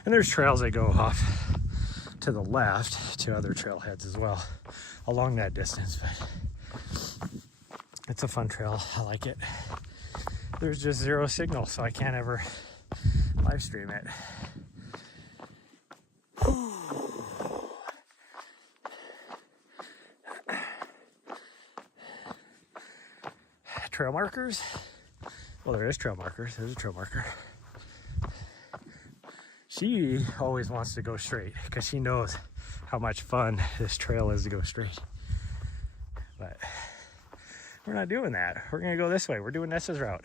there's trails that go off to the left to other trailheads as well along that distance, but it's a fun trail. I like it. There's just zero signal, so I can't ever live stream it. Trail markers. Well, there is trail markers. There's a trail marker. She always wants to go straight because she knows how much fun this trail is to go straight. But we're not doing that. We're gonna go this way. We're doing Nessa's route.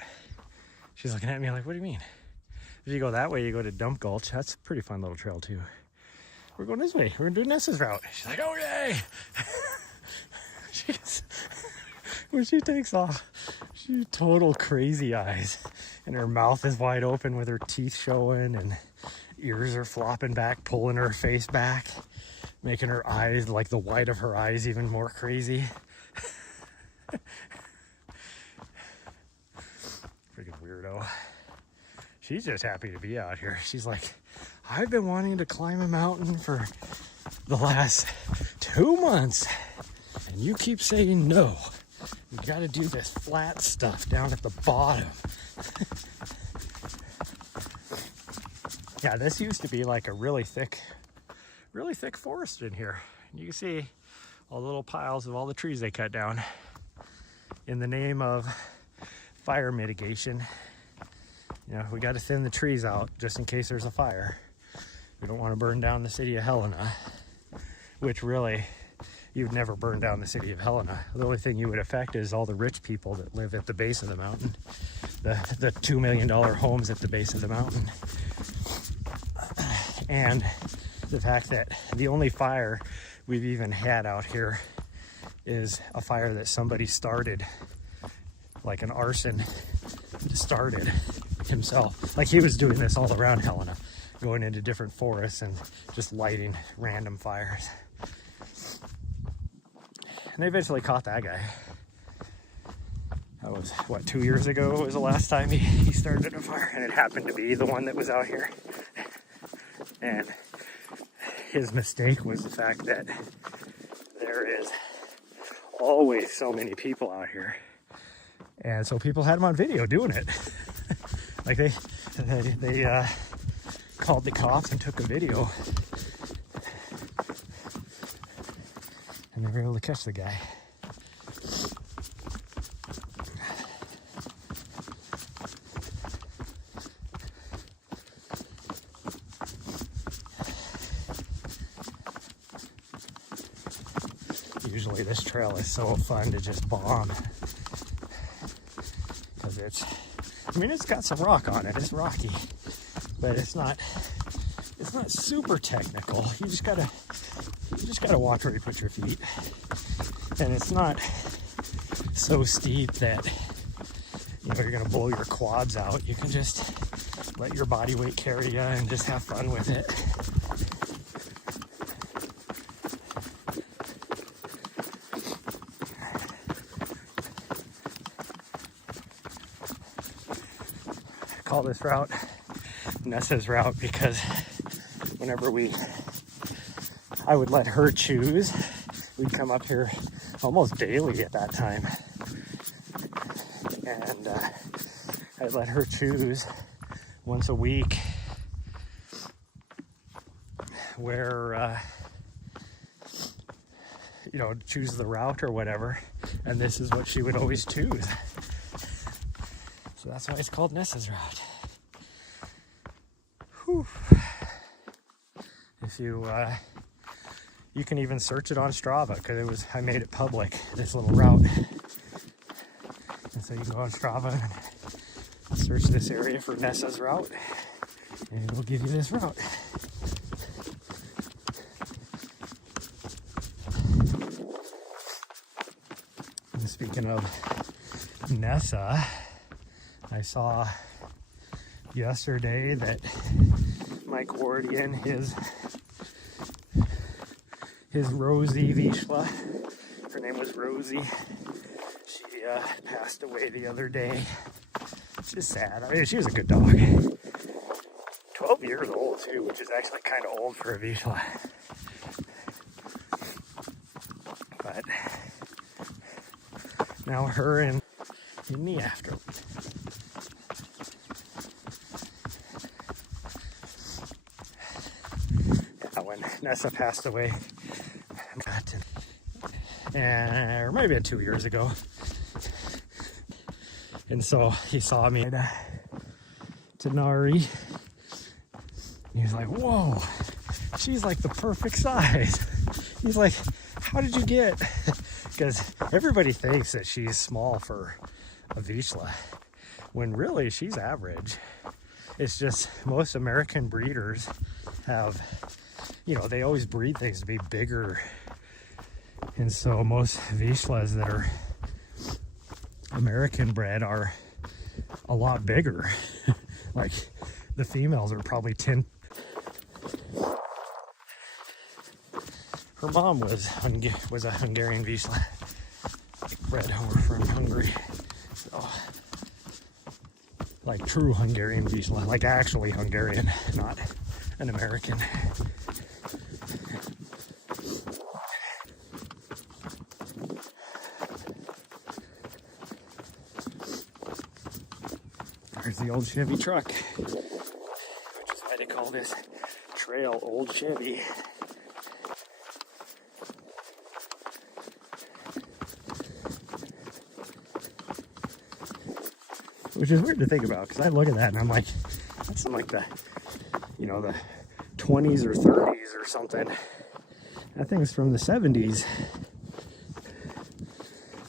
She's looking at me like, what do you mean? If you go that way, you go to Dump Gulch. That's a pretty fun little trail too. We're going this way. We're gonna do Nessa's route. She's like, okay. When she takes off, she total crazy eyes. And her mouth is wide open with her teeth showing and ears are flopping back, pulling her face back, making her eyes, like the white of her eyes, even more crazy. Freaking weirdo. She's just happy to be out here. She's like, I've been wanting to climb a mountain for the last 2 months, and you keep saying no. You gotta do this flat stuff down at the bottom. Yeah, this used to be like a really thick forest in here. You can see all the little piles of all the trees they cut down in the name of fire mitigation. You know, we got to thin the trees out just in case there's a fire. We don't want to burn down the city of Helena, which really, you'd never burn down the city of Helena. The only thing you would affect is all the rich people that live at the base of the mountain, the $2 million homes at the base of the mountain. And the fact that the only fire we've even had out here is a fire that somebody started, like an arson started himself. Like he was doing this all around Helena, going into different forests and just lighting random fires. And they eventually caught that guy. That was, what, 2 years ago was the last time he started a fire, and it happened to be the one that was out here. And his mistake was the fact that there is always so many people out here. And so people had him on video doing it. Like they called the cops and took a video. And they were able to catch the guy. Usually this trail is so fun to just bomb. Because it's got some rock on it. It's rocky. But it's not super technical. You just gotta watch where you put your feet. And it's not so steep that you're gonna blow your quads out. You can just let your body weight carry you and just have fun with it. call this route Nessa's route because whenever I would let her choose, we'd come up here almost daily at that time. And I'd let her choose once a week where, choose the route or whatever. And this is what she would always choose. So that's why it's called Nessa's route. Whew. If you can even search it on Strava because I made it public, this little route. And so you can go on Strava and search this area for Nessa's route, and it'll give you this route. And speaking of Nessa, I saw yesterday that Mike Wardian, his Rosie Vizsla, her name was Rosie, she passed away the other day. It's just sad. I mean, she was a good dog. 12 years old too, which is actually kind of old for a Vizsla. But now her and me after. Yeah, when Nessa passed away, or maybe 2 years ago. And so he saw me to Nahri. He was like, whoa, she's like the perfect size. He's like, how did you get? Because everybody thinks that she's small for a Vizsla, when really she's average. It's just most American breeders have, they always breed things to be bigger. And so most Vizslas that are American bred are a lot bigger. Like the females are probably 10. Her mom was a Hungarian Vizsla, bred over from Hungary. So, like true Hungarian Vizsla, like actually Hungarian, not an American. There's the old Chevy truck, which is why they call this trail Old Chevy. Which is weird to think about, because I look at that and I'm like, that's in like the 20s or 30s or something. That thing's from the 70s.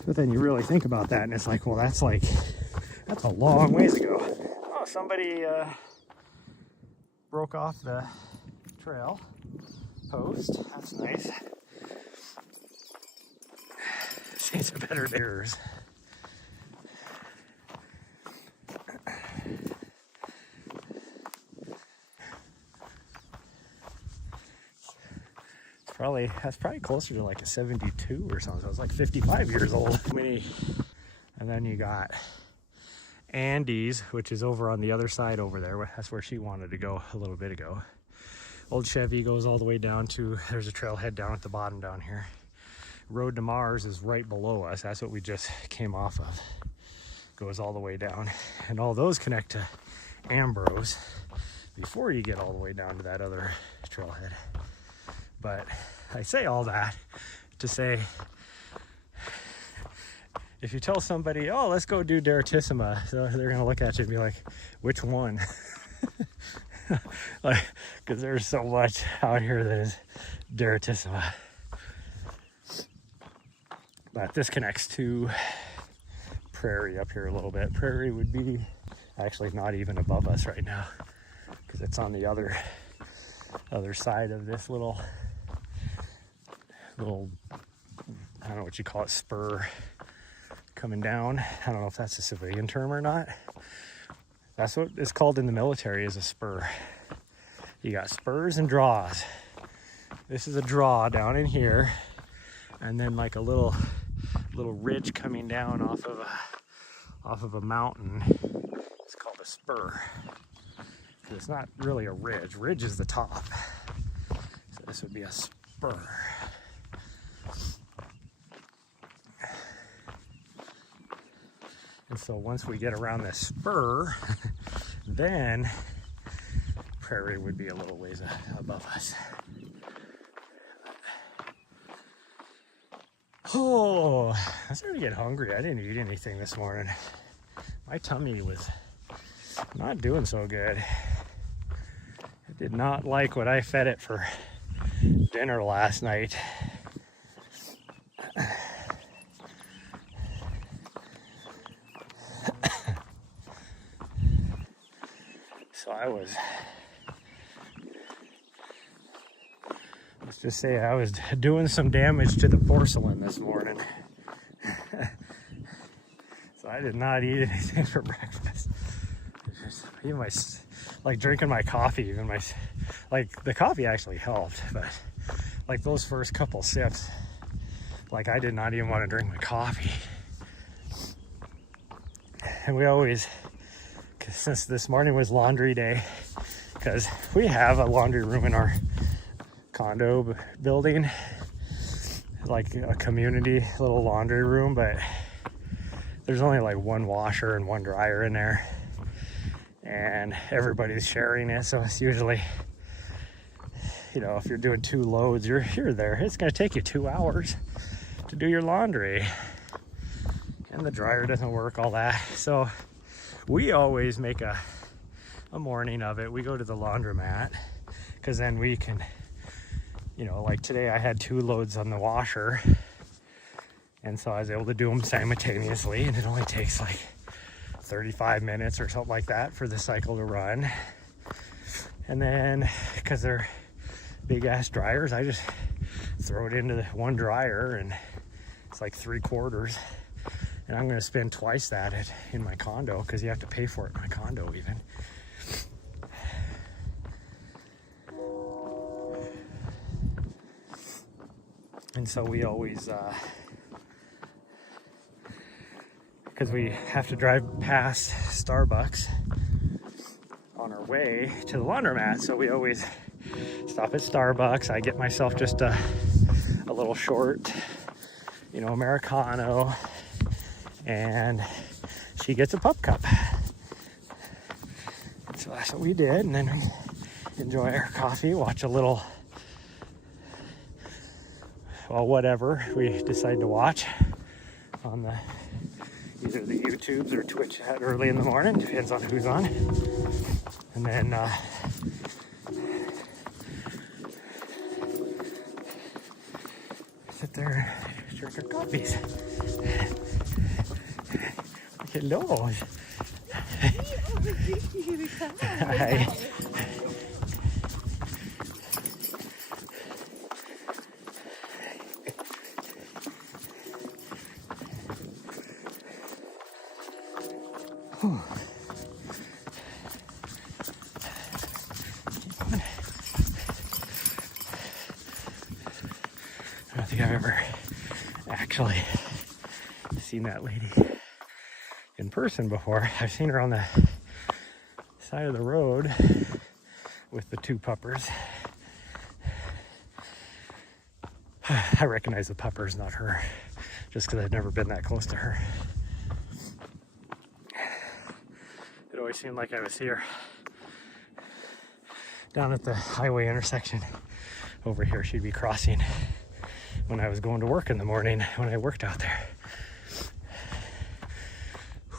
But then you really think about that and it's like, well, that's a long ways ago. Oh, somebody broke off the trail post. That's nice. Seems better bears. That's probably closer to like a 72 or something. So it's like 55 years old. And then you got Andy's, which is over on the other side over there. That's where she wanted to go a little bit ago. Old Chevy goes all the way down to, there's a trailhead down at the bottom down here. Road to Mars is right below us. That's what we just came off of. Goes all the way down. And all those connect to Ambrose before you get all the way down to that other trailhead. But I say all that to say, if you tell somebody, oh, let's go do Daratissima, so they're going to look at you and be like, which one? Like, because there's so much out here that is Daratissima. But this connects to Prairie up here a little bit. Prairie would be actually not even above us right now, because it's on the other side of this little, I don't know what you call it, spur coming down. I don't know if that's a civilian term or not. That's what it's called in the military, is a spur. You got spurs and draws. This is a draw down in here, and then like a little ridge coming down off of a mountain. It's called a spur. It's not really a ridge. Ridge is the top. So this would be a spur. And so once we get around this spur, then prairie would be a little ways above us. Oh, I'm starting to get hungry. I didn't eat anything this morning. My tummy was not doing so good. It did not like what I fed it for dinner last night. So let's just say I was doing some damage to the porcelain this morning. So I did not eat anything for breakfast. Even like drinking my coffee, like the coffee actually helped, but like those first couple sips, like I did not even want to drink my coffee. And we always, since this morning was laundry day, because we have a laundry room in our condo building, like a community little laundry room, but there's only like one washer and one dryer in there, and everybody's sharing it. So it's usually, you know, if you're doing 2 loads, you're there. It's going to take you 2 hours to do your laundry, and the dryer doesn't work, all that. So we always make a morning of it. We go to the laundromat, because then we can, you know, like today I had 2 loads on the washer, and so I was able to do them simultaneously, and it only takes like 35 minutes or something like that for the cycle to run. And then, because they're big ass dryers, I just throw it into the one dryer, and it's like 3/4. And I'm going to spend twice that in my condo, because you have to pay for it in my condo even. And so we always, because we have to drive past Starbucks on our way to the laundromat, so we always stop at Starbucks. I get myself just a little short, you know, Americano, and she gets a pup cup. So that's what we did, and then we enjoy our coffee, watch a little, well, whatever we decide to watch on either the YouTubes or Twitch at early in the morning, depends on who's on. And then sit there and drink our coffees. Hello. Hi. I don't think I've ever actually seen that lady in person before. I've seen her on the side of the road with the 2 puppers. I recognize the puppers, not her, just because I've never been that close to her. It always seemed like I was here down at the highway intersection over here. She'd be crossing when I was going to work in the morning, when I worked out there.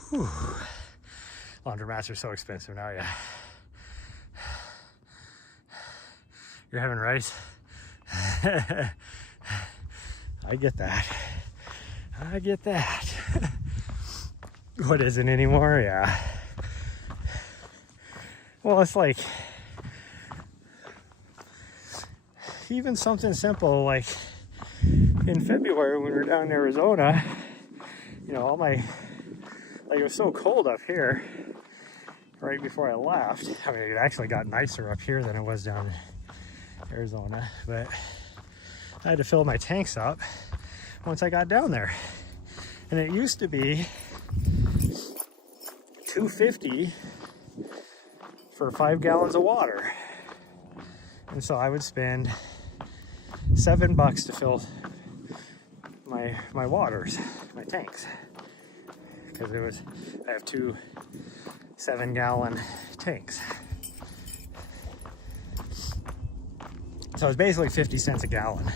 Whew. Laundromats are so expensive now, yeah. You're having rice? I get that. I get that. What isn't anymore? Yeah. Well, it's like even something simple like in February when we were down in Arizona, you know, like it was so cold up here right before I left. I mean, it actually got nicer up here than it was down in Arizona, but I had to fill my tanks up once I got down there. And it used to be $2.50 for 5 gallons of water. And so I would spend $7 to fill my waters, my tanks, because I have two 7-gallon tanks. So it's basically 50 cents a gallon.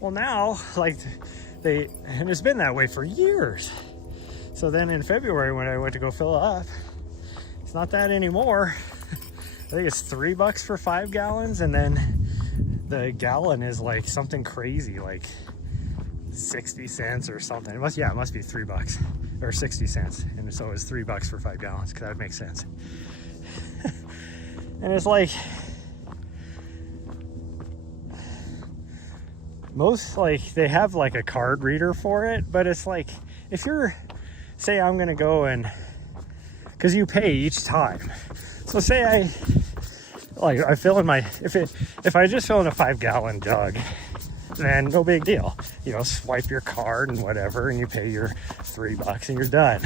Well, now, like, and it's been that way for years. So then in February when I went to go fill it up, it's not that anymore. I think it's $3 for 5 gallons, and then the gallon is like something crazy, like 60 cents or something. It must be $3 or 60 cents. And so it's $3 for 5 gallons, because that would make sense. And it's like, most, like, they have like a card reader for it, but it's like, if you're, say I'm gonna go and, because you pay each time. So say I fill in my, if I just fill in a 5-gallon jug, then no big deal. You know, swipe your card and whatever, and you pay your $3 and you're done.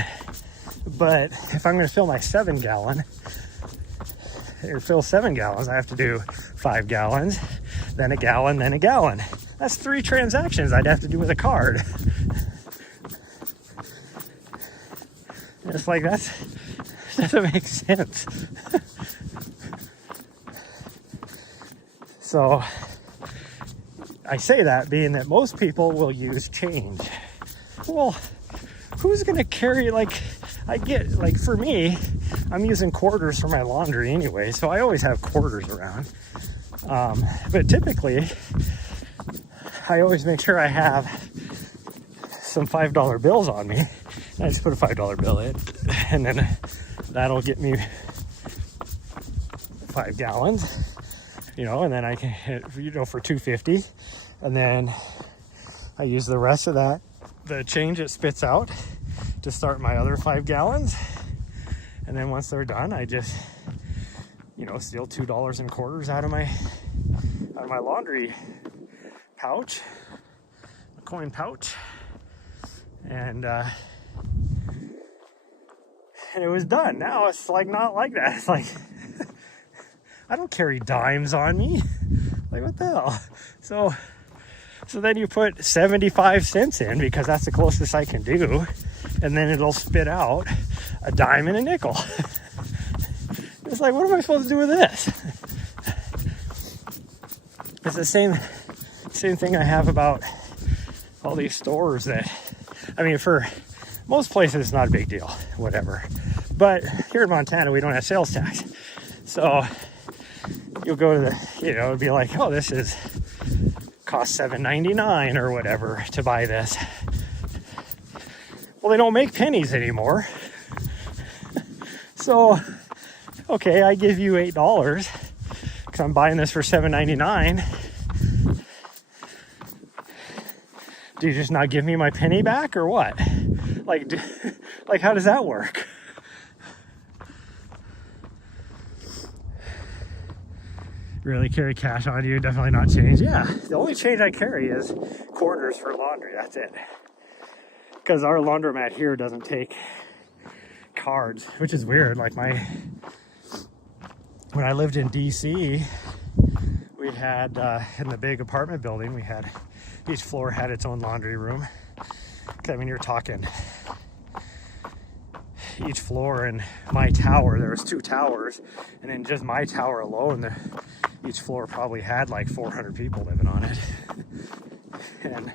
But if I'm gonna fill my 7-gallon, or fill 7 gallons, I have to do 5 gallons, then a gallon, then a gallon. That's 3 transactions I'd have to do with a card. And it's like, that doesn't make sense. So I say that being that most people will use change. Well, who's gonna carry, like, I get, like, for me, I'm using quarters for my laundry anyway, so I always have quarters around. But typically, I always make sure I have some $5 bills on me. I just put a $5 bill in, and then that'll get me 5 gallons, you know, and then I can hit, you know, for $2.50, and then I use the rest of that, the change it spits out, to start my other 5 gallons. And then once they're done, I just, you know, steal $2 and quarters out of my laundry pouch, a coin pouch, and it was done. Now it's like not like that. It's like, I don't carry dimes on me. Like, what the hell? So then you put 75 cents in, because that's the closest I can do, and then it'll spit out a dime and a nickel. It's like, what am I supposed to do with this? It's the same thing I have about all these stores that, I mean, for most places it's not a big deal, whatever. But here in Montana, we don't have sales tax. So you'll go to the, you know, it'd be like, oh, this cost $7.99 or whatever to buy this. Well, they don't make pennies anymore. So, okay, I give you $8 because I'm buying this for $7.99. Do you just not give me my penny back, or what? Like how does that work? Really carry cash on you? Definitely not change. Yeah, the only change I carry is quarters for laundry. That's it. Because our laundromat here doesn't take cards, which is weird. Like, when I lived in DC, we had in the big apartment building, we had, each floor had its own laundry room. I mean, you're talking each floor in my tower, there was 2 towers, and in just my tower alone, each floor probably had like 400 people living on it. And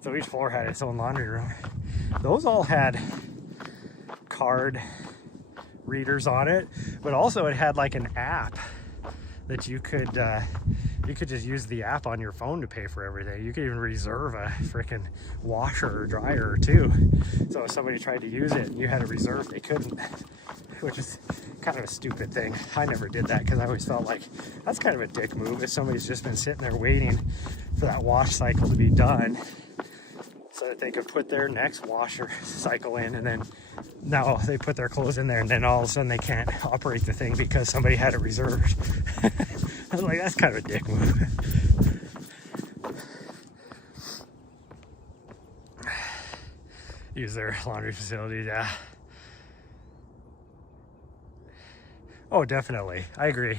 so each floor had its own laundry room. Those all had card readers on it, but also it had like an app that you could just use the app on your phone to pay for everything. You could even reserve a freaking washer or dryer or 2. So if somebody tried to use it and you had a reserve, they couldn't, which is kind of a stupid thing. I never did that because I always felt like that's kind of a dick move if somebody's just been sitting there waiting for that wash cycle to be done so that they could put their next washer cycle in, and then now they put their clothes in there, and then all of a sudden they can't operate the thing because somebody had it reserved. I was like, that's kind of a dick move. Use their laundry facilities, yeah. Oh, definitely. I agree.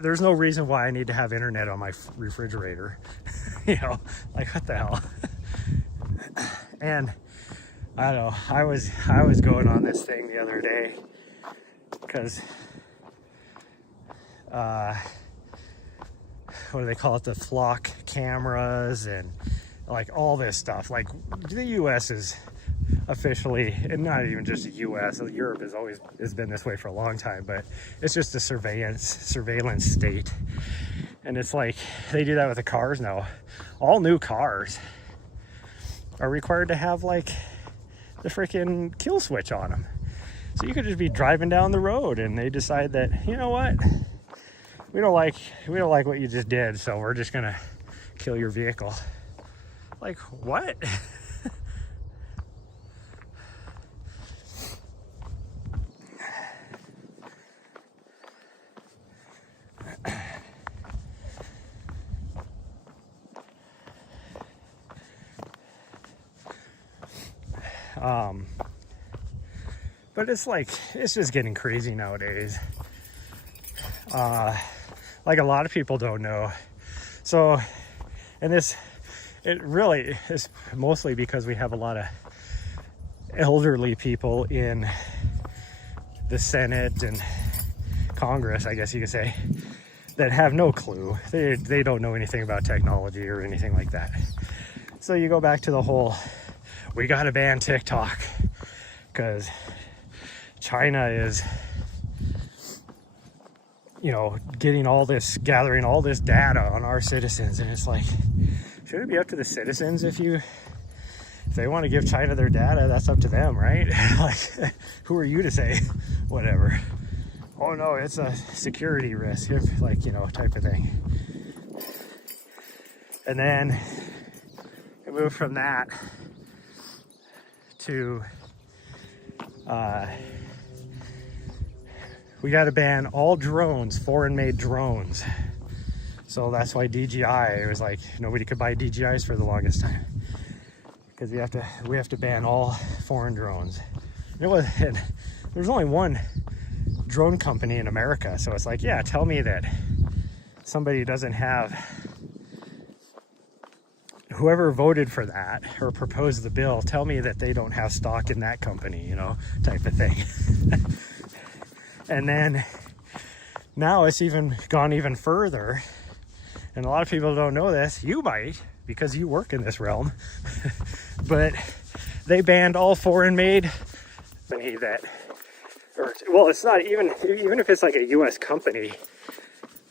There's no reason why I need to have internet on my refrigerator. You know, like what the hell? And I don't know. I was going on this thing the other day because what do they call it? The flock cameras and like all this stuff. Like the U.S. is officially, and not even just the U.S. Europe has been this way for a long time, but it's just a surveillance state. And it's like they do that with the cars now. All new cars are required to have like the freaking kill switch on them. So you could just be driving down the road and they decide that, you know what, we don't like what you just did, so we're just gonna kill your vehicle. Like what? But it's just getting crazy nowadays. Like a lot of people don't know. So, and it really is mostly because we have a lot of elderly people in the Senate and Congress, I guess you could say, that have no clue. They don't know anything about technology or anything like that. So you go back to the whole, we gotta ban TikTok because China is, you know, gathering all this data on our citizens. And it's like, should it be up to the citizens if they want to give China their data? That's up to them, right? Like, who are you to say whatever? Oh no, it's a security risk, like, you know, type of thing. And then we move from that to we got to ban all drones, foreign-made drones. So that's why DJI, it was like nobody could buy DJIs for the longest time because we have to ban all foreign drones. And there's only one drone company in America, so it's like, yeah, tell me that somebody doesn't have, whoever voted for that or proposed the bill, tell me that they don't have stock in that company, you know, type of thing. And then now it's gone even further, and a lot of people don't know this. You might, because you work in this realm, but they banned all foreign-made company well, it's not even if it's like a U.S. company.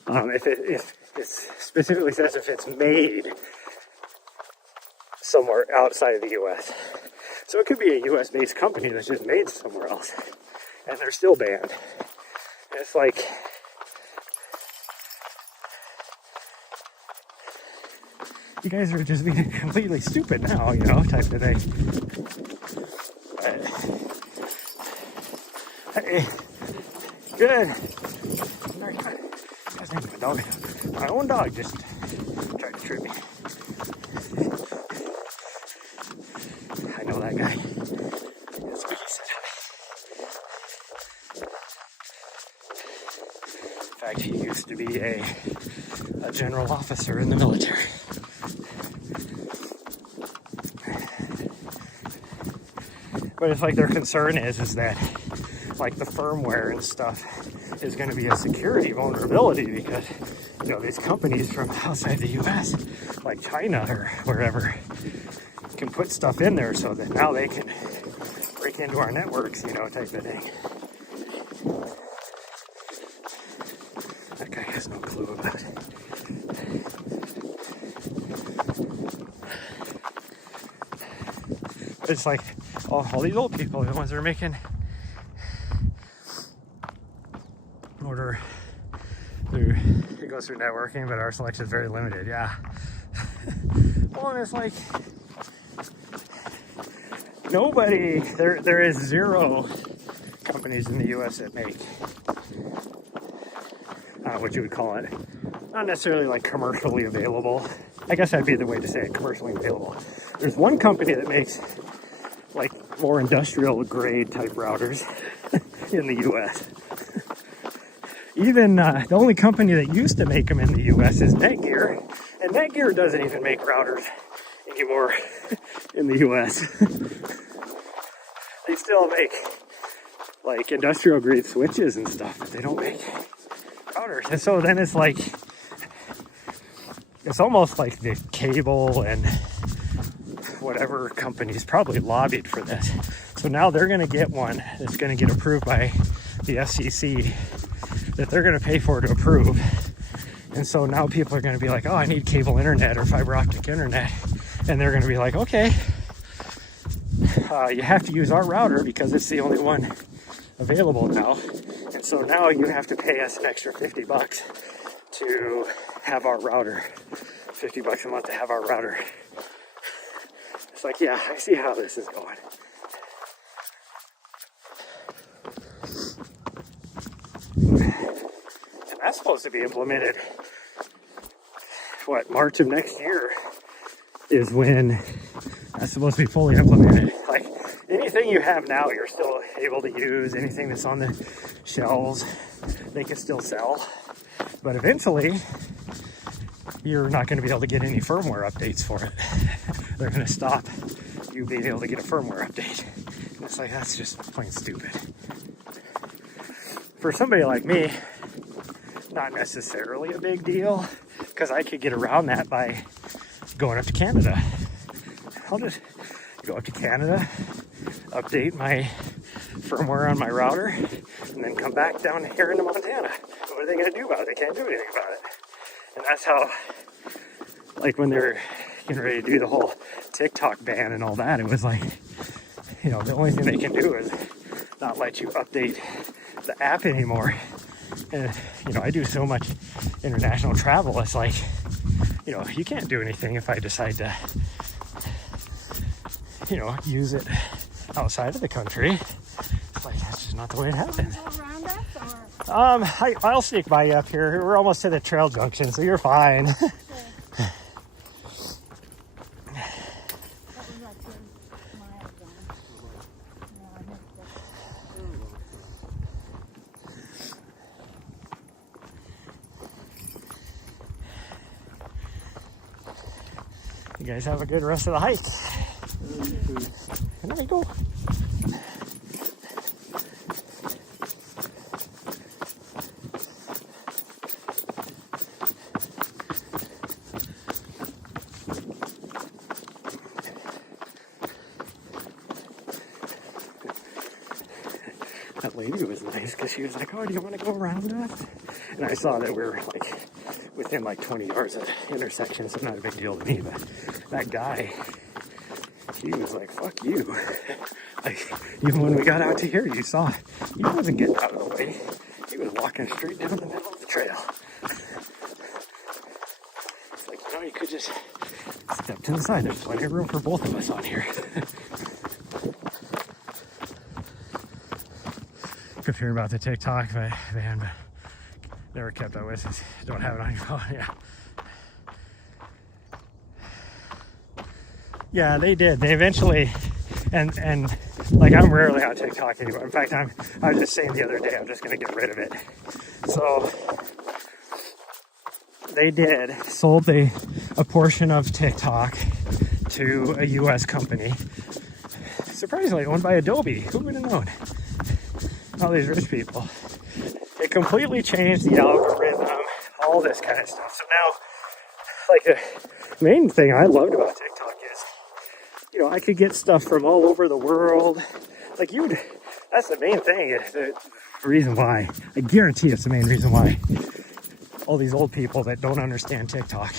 If it specifically says if it's made somewhere outside of the U.S. So it could be a U.S.-based company that's just made somewhere else, and they're still banned. And it's like, you guys are just being completely stupid now, you know, type of thing. Hey, good. Very good. That's my dog. My own dog just tried to trip me. I know that guy. That's what he said. In fact, he used to be a general officer in the military. But it's like their concern is that like the firmware and stuff is going to be a security vulnerability because, you know, these companies from outside the US, like China or wherever, can put stuff in there so that now they can break into our networks, you know, type of thing. That guy has no clue about it. It's like all these old people, the ones that are making order through, it goes through networking, but our selection is very limited. Yeah. Well, and it's like nobody, there is zero companies in the US that make what you would call it, not necessarily like commercially available. I guess that'd be the way to say it, commercially available. There's one company that makes like more industrial grade type routers in the US. Even the only company that used to make them in the US is Netgear, and Netgear doesn't even make routers anymore in the US. They still make like industrial grade switches and stuff, but they don't make routers. And so then it's like, it's almost like the cable and whatever companies probably lobbied for this. So now they're going to get one that's going to get approved by the FCC that they're going to pay for to approve. And so now people are going to be like, oh, I need cable internet or fiber optic internet. And they're going to be like, okay, you have to use our router because it's the only one available now. And so now you have to pay us an extra $50 to have our router. $50 a month to have our router. It's like, yeah, I see how this is going. And that's supposed to be implemented, what, March of next year is when that's supposed to be fully implemented. Like, anything you have now, you're still able to use. Anything that's on the shelves, they can still sell. But eventually, you're not going to be able to get any firmware updates for it. They're going to stop you being able to get a firmware update. And it's like, that's just plain stupid. For somebody like me, not necessarily a big deal, because I could get around that by going up to Canada. I'll just go up to Canada, update my firmware on my router, and then come back down here into Montana. What are they going to do about it? They can't do anything about it. And that's how, like, when they're getting ready to do the whole TikTok ban and all that, it was like, you know, the only thing they can do is not let you update the app anymore. And, you know, I do so much international travel, it's like, you know, you can't do anything if I decide to, you know, use it outside of the country. It's like, that's just not the way it happens. I'll sneak by you up here. We're almost to the trail junction, so you're fine. You guys have a good rest of the hike. And there you go. That lady was nice because she was like, oh, do you want to go around us? And I saw that we were like within like 20 yards of the intersection, so not a big deal to me. But that guy, he was like, fuck you. Like, even when we got out to here, you saw he wasn't getting out of the way. He was walking straight down the middle of the trail. It's like, you know, you could just step to the side. There's plenty of room for both of us on here. Kept hearing about the TikTok van, but never kept up with it. Don't have it on your phone. Yeah, they did. They eventually, and like, I'm rarely on TikTok anymore. In fact, I was just saying the other day, I'm just gonna get rid of it. So they sold a portion of TikTok to a US company, surprisingly owned by Adobe. Who would have known? All these rich people. It completely changed the algorithm, all this kind of stuff. So now, like, the main thing I loved about TikTok is, you know, I could get stuff from all over the world. Like, that's the main thing. The reason why, I guarantee it's the main reason why all these old people that don't understand TikTok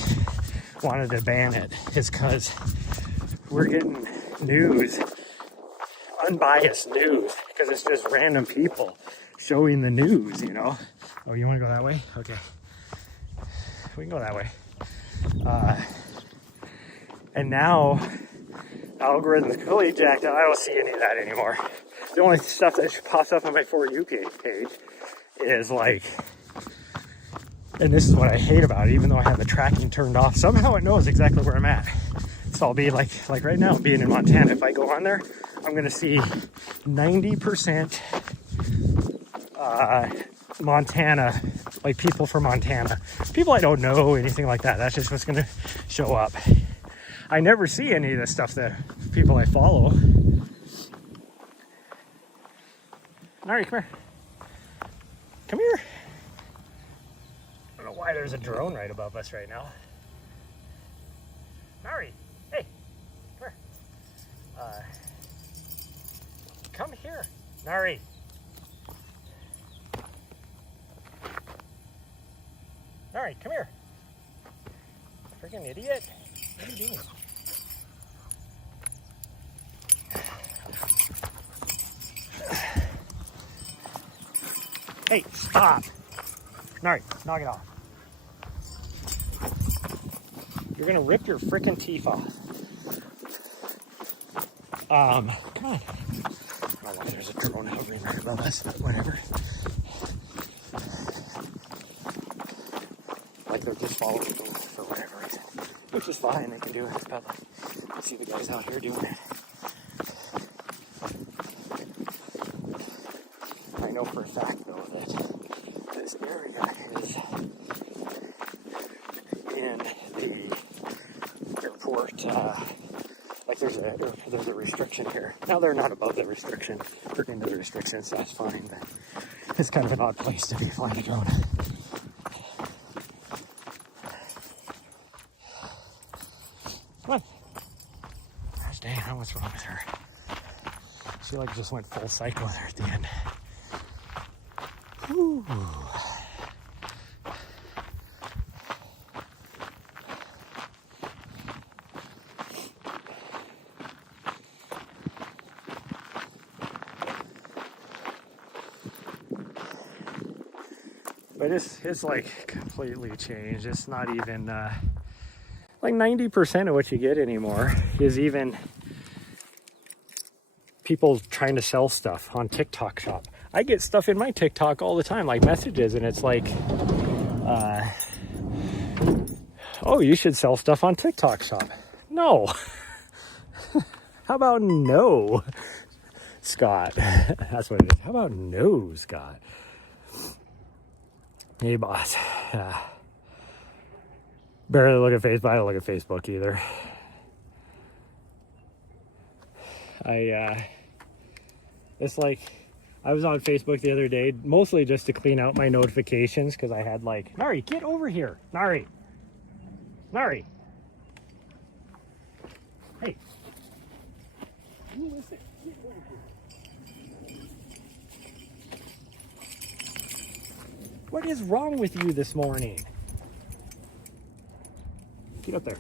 wanted to ban it, is because we're getting news, unbiased news, because it's just random people showing the news, you know. Oh, you want to go that way? Okay, we can go that way. And now algorithms completely jacked up. I don't see any of that anymore. The only stuff that pops up on my For You page is like, and this is what I hate about it, even though I have the tracking turned off, somehow it knows exactly where I'm at. So I'll be like right now, being in Montana, if I go on there, I'm going to see 90% Montana, like people from Montana. People I don't know, anything like that. That's just what's going to show up. I never see any of the stuff that people I follow. Nahri, come here. Come here. I don't know why there's a drone right above us right now. Nahri, hey, come here. Come here, Nahri. Nahri, come here. Freaking idiot. What are you doing? Hey, stop. Nahri, knock it off. You're gonna rip your freaking teeth off. Come on. I don't know why there's a drone hovering right above us, but whatever. Like they're just following me for whatever reason. Which is fine, they can do it, but like, see the guys out here doing it. I know for a fact though that this area is in the airport, like there's a restriction here. Now they're not above the restriction, or into the restrictions, so that's fine, but it's kind of an odd place to be flying a drone. Come on. Gosh dang, what's wrong with her? She like just went full psycho there at the end. Whew. But it's like completely changed. It's not even like 90% of what you get anymore is even people trying to sell stuff on TikTok shop. I get stuff in my TikTok all the time, like messages, and it's like, oh, you should sell stuff on TikTok shop. No. How about no, Scott? That's what it is. How about no, Scott? Hey, boss. Barely look at Facebook. I don't look at Facebook either. It's like, I was on Facebook the other day, mostly just to clean out my notifications, because I had like, Nahri, get over here. Nahri. Nahri. Hey. You listen. Get over here. What is wrong with you this morning? Get up there.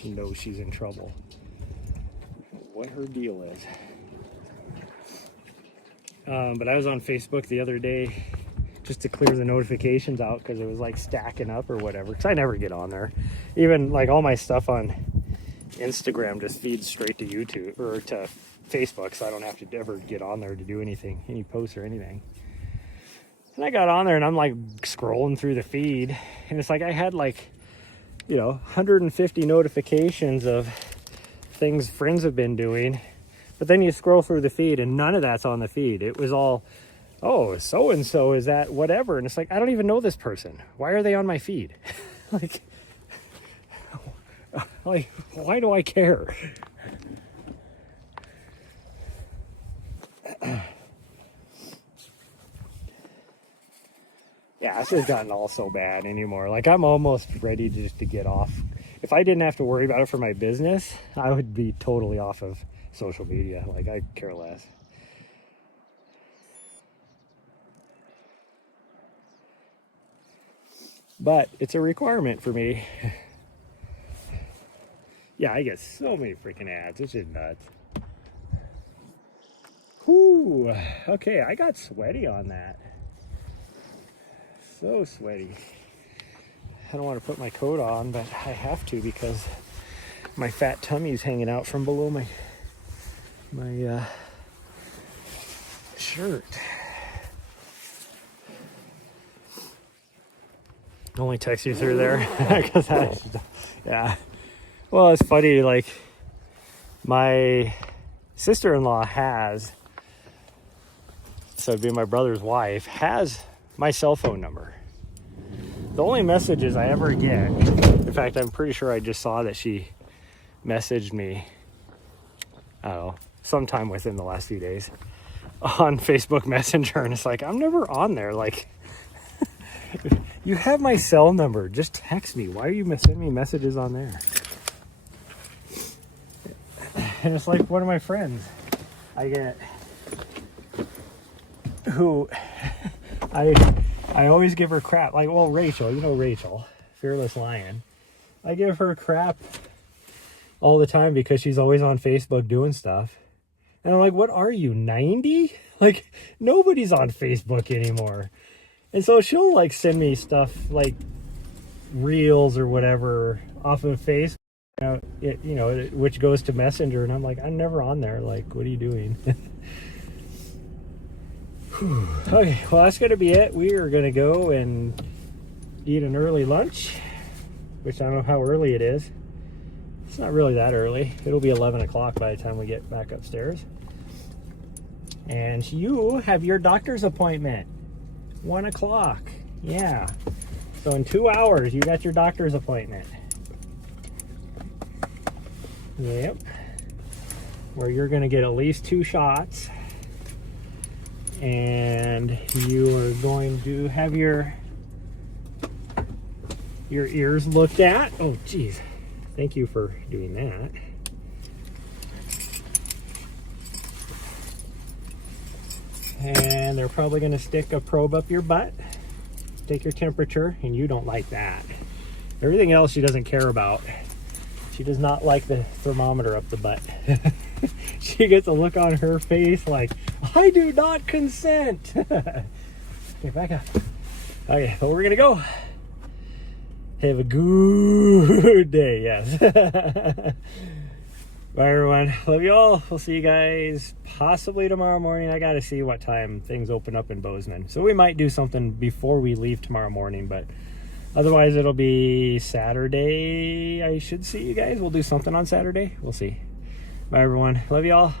She knows she's in trouble. What her deal is. But I was on Facebook the other day just to clear the notifications out because it was like stacking up or whatever. Because I never get on there. Even like all my stuff on Instagram just feeds straight to YouTube or to Facebook, so I don't have to ever get on there to do anything, any posts or anything. And I got on there and I'm like scrolling through the feed, and it's like I had like, 150 notifications of things friends have been doing. But then you scroll through the feed and none of that's on the feed. It was all, oh, so-and-so is that whatever. And it's like, I don't even know this person. Why are they on my feed? like, why do I care? Yeah, this has gotten all so bad anymore. Like, I'm almost ready just to get off. If I didn't have to worry about it for my business, I would be totally off of social media. Like, I care less. But it's a requirement for me. Yeah, I get so many freaking ads. It's just nuts. Whew. Okay, I got sweaty on that. So sweaty. I don't want to put my coat on, but I have to because my fat tummy's hanging out from below my shirt. Only text you through there because yeah. Well, it's funny. Like, my sister-in-law has so being my brother's wife, has my cell phone number. The only messages I ever get, in fact, I'm pretty sure I just saw that she messaged me, I don't know, sometime within the last few days on Facebook Messenger, and it's like, I'm never on there. Like, you have my cell number, just text me. Why are you sending me messages on there? And it's like one of my friends I get, who I always give her crap. Like, well, Rachel, you know Rachel, Fearless Lion. I give her crap all the time because she's always on Facebook doing stuff. And I'm like, what are you, 90? Like, nobody's on Facebook anymore. And so she'll, like, send me stuff, like, reels or whatever off of Facebook, which goes to Messenger. And I'm like, I'm never on there. Like, what are you doing? Okay, well, that's going to be it. We are going to go and eat an early lunch, which I don't know how early it is. It's not really that early. It'll be 11 o'clock by the time we get back upstairs. And you have your doctor's appointment. 1 o'clock. Yeah. So in 2 hours, you got your doctor's appointment. Yep. Where you're going to get at least 2 shots. And you are going to have your ears looked at. Oh, geez. Thank you for doing that. And they're probably going to stick a probe up your butt, take your temperature, and you don't like that. Everything else she doesn't care about. She does not like the thermometer up the butt. She gets a look on her face like, I do not consent. Okay, back up. Okay, well, we're going to go. Have a good day, yes. Bye, everyone. Love you all. We'll see you guys possibly tomorrow morning. I got to see what time things open up in Bozeman. So we might do something before we leave tomorrow morning, but otherwise it'll be Saturday. I should see you guys. We'll do something on Saturday. We'll see. Bye, everyone. Love you all.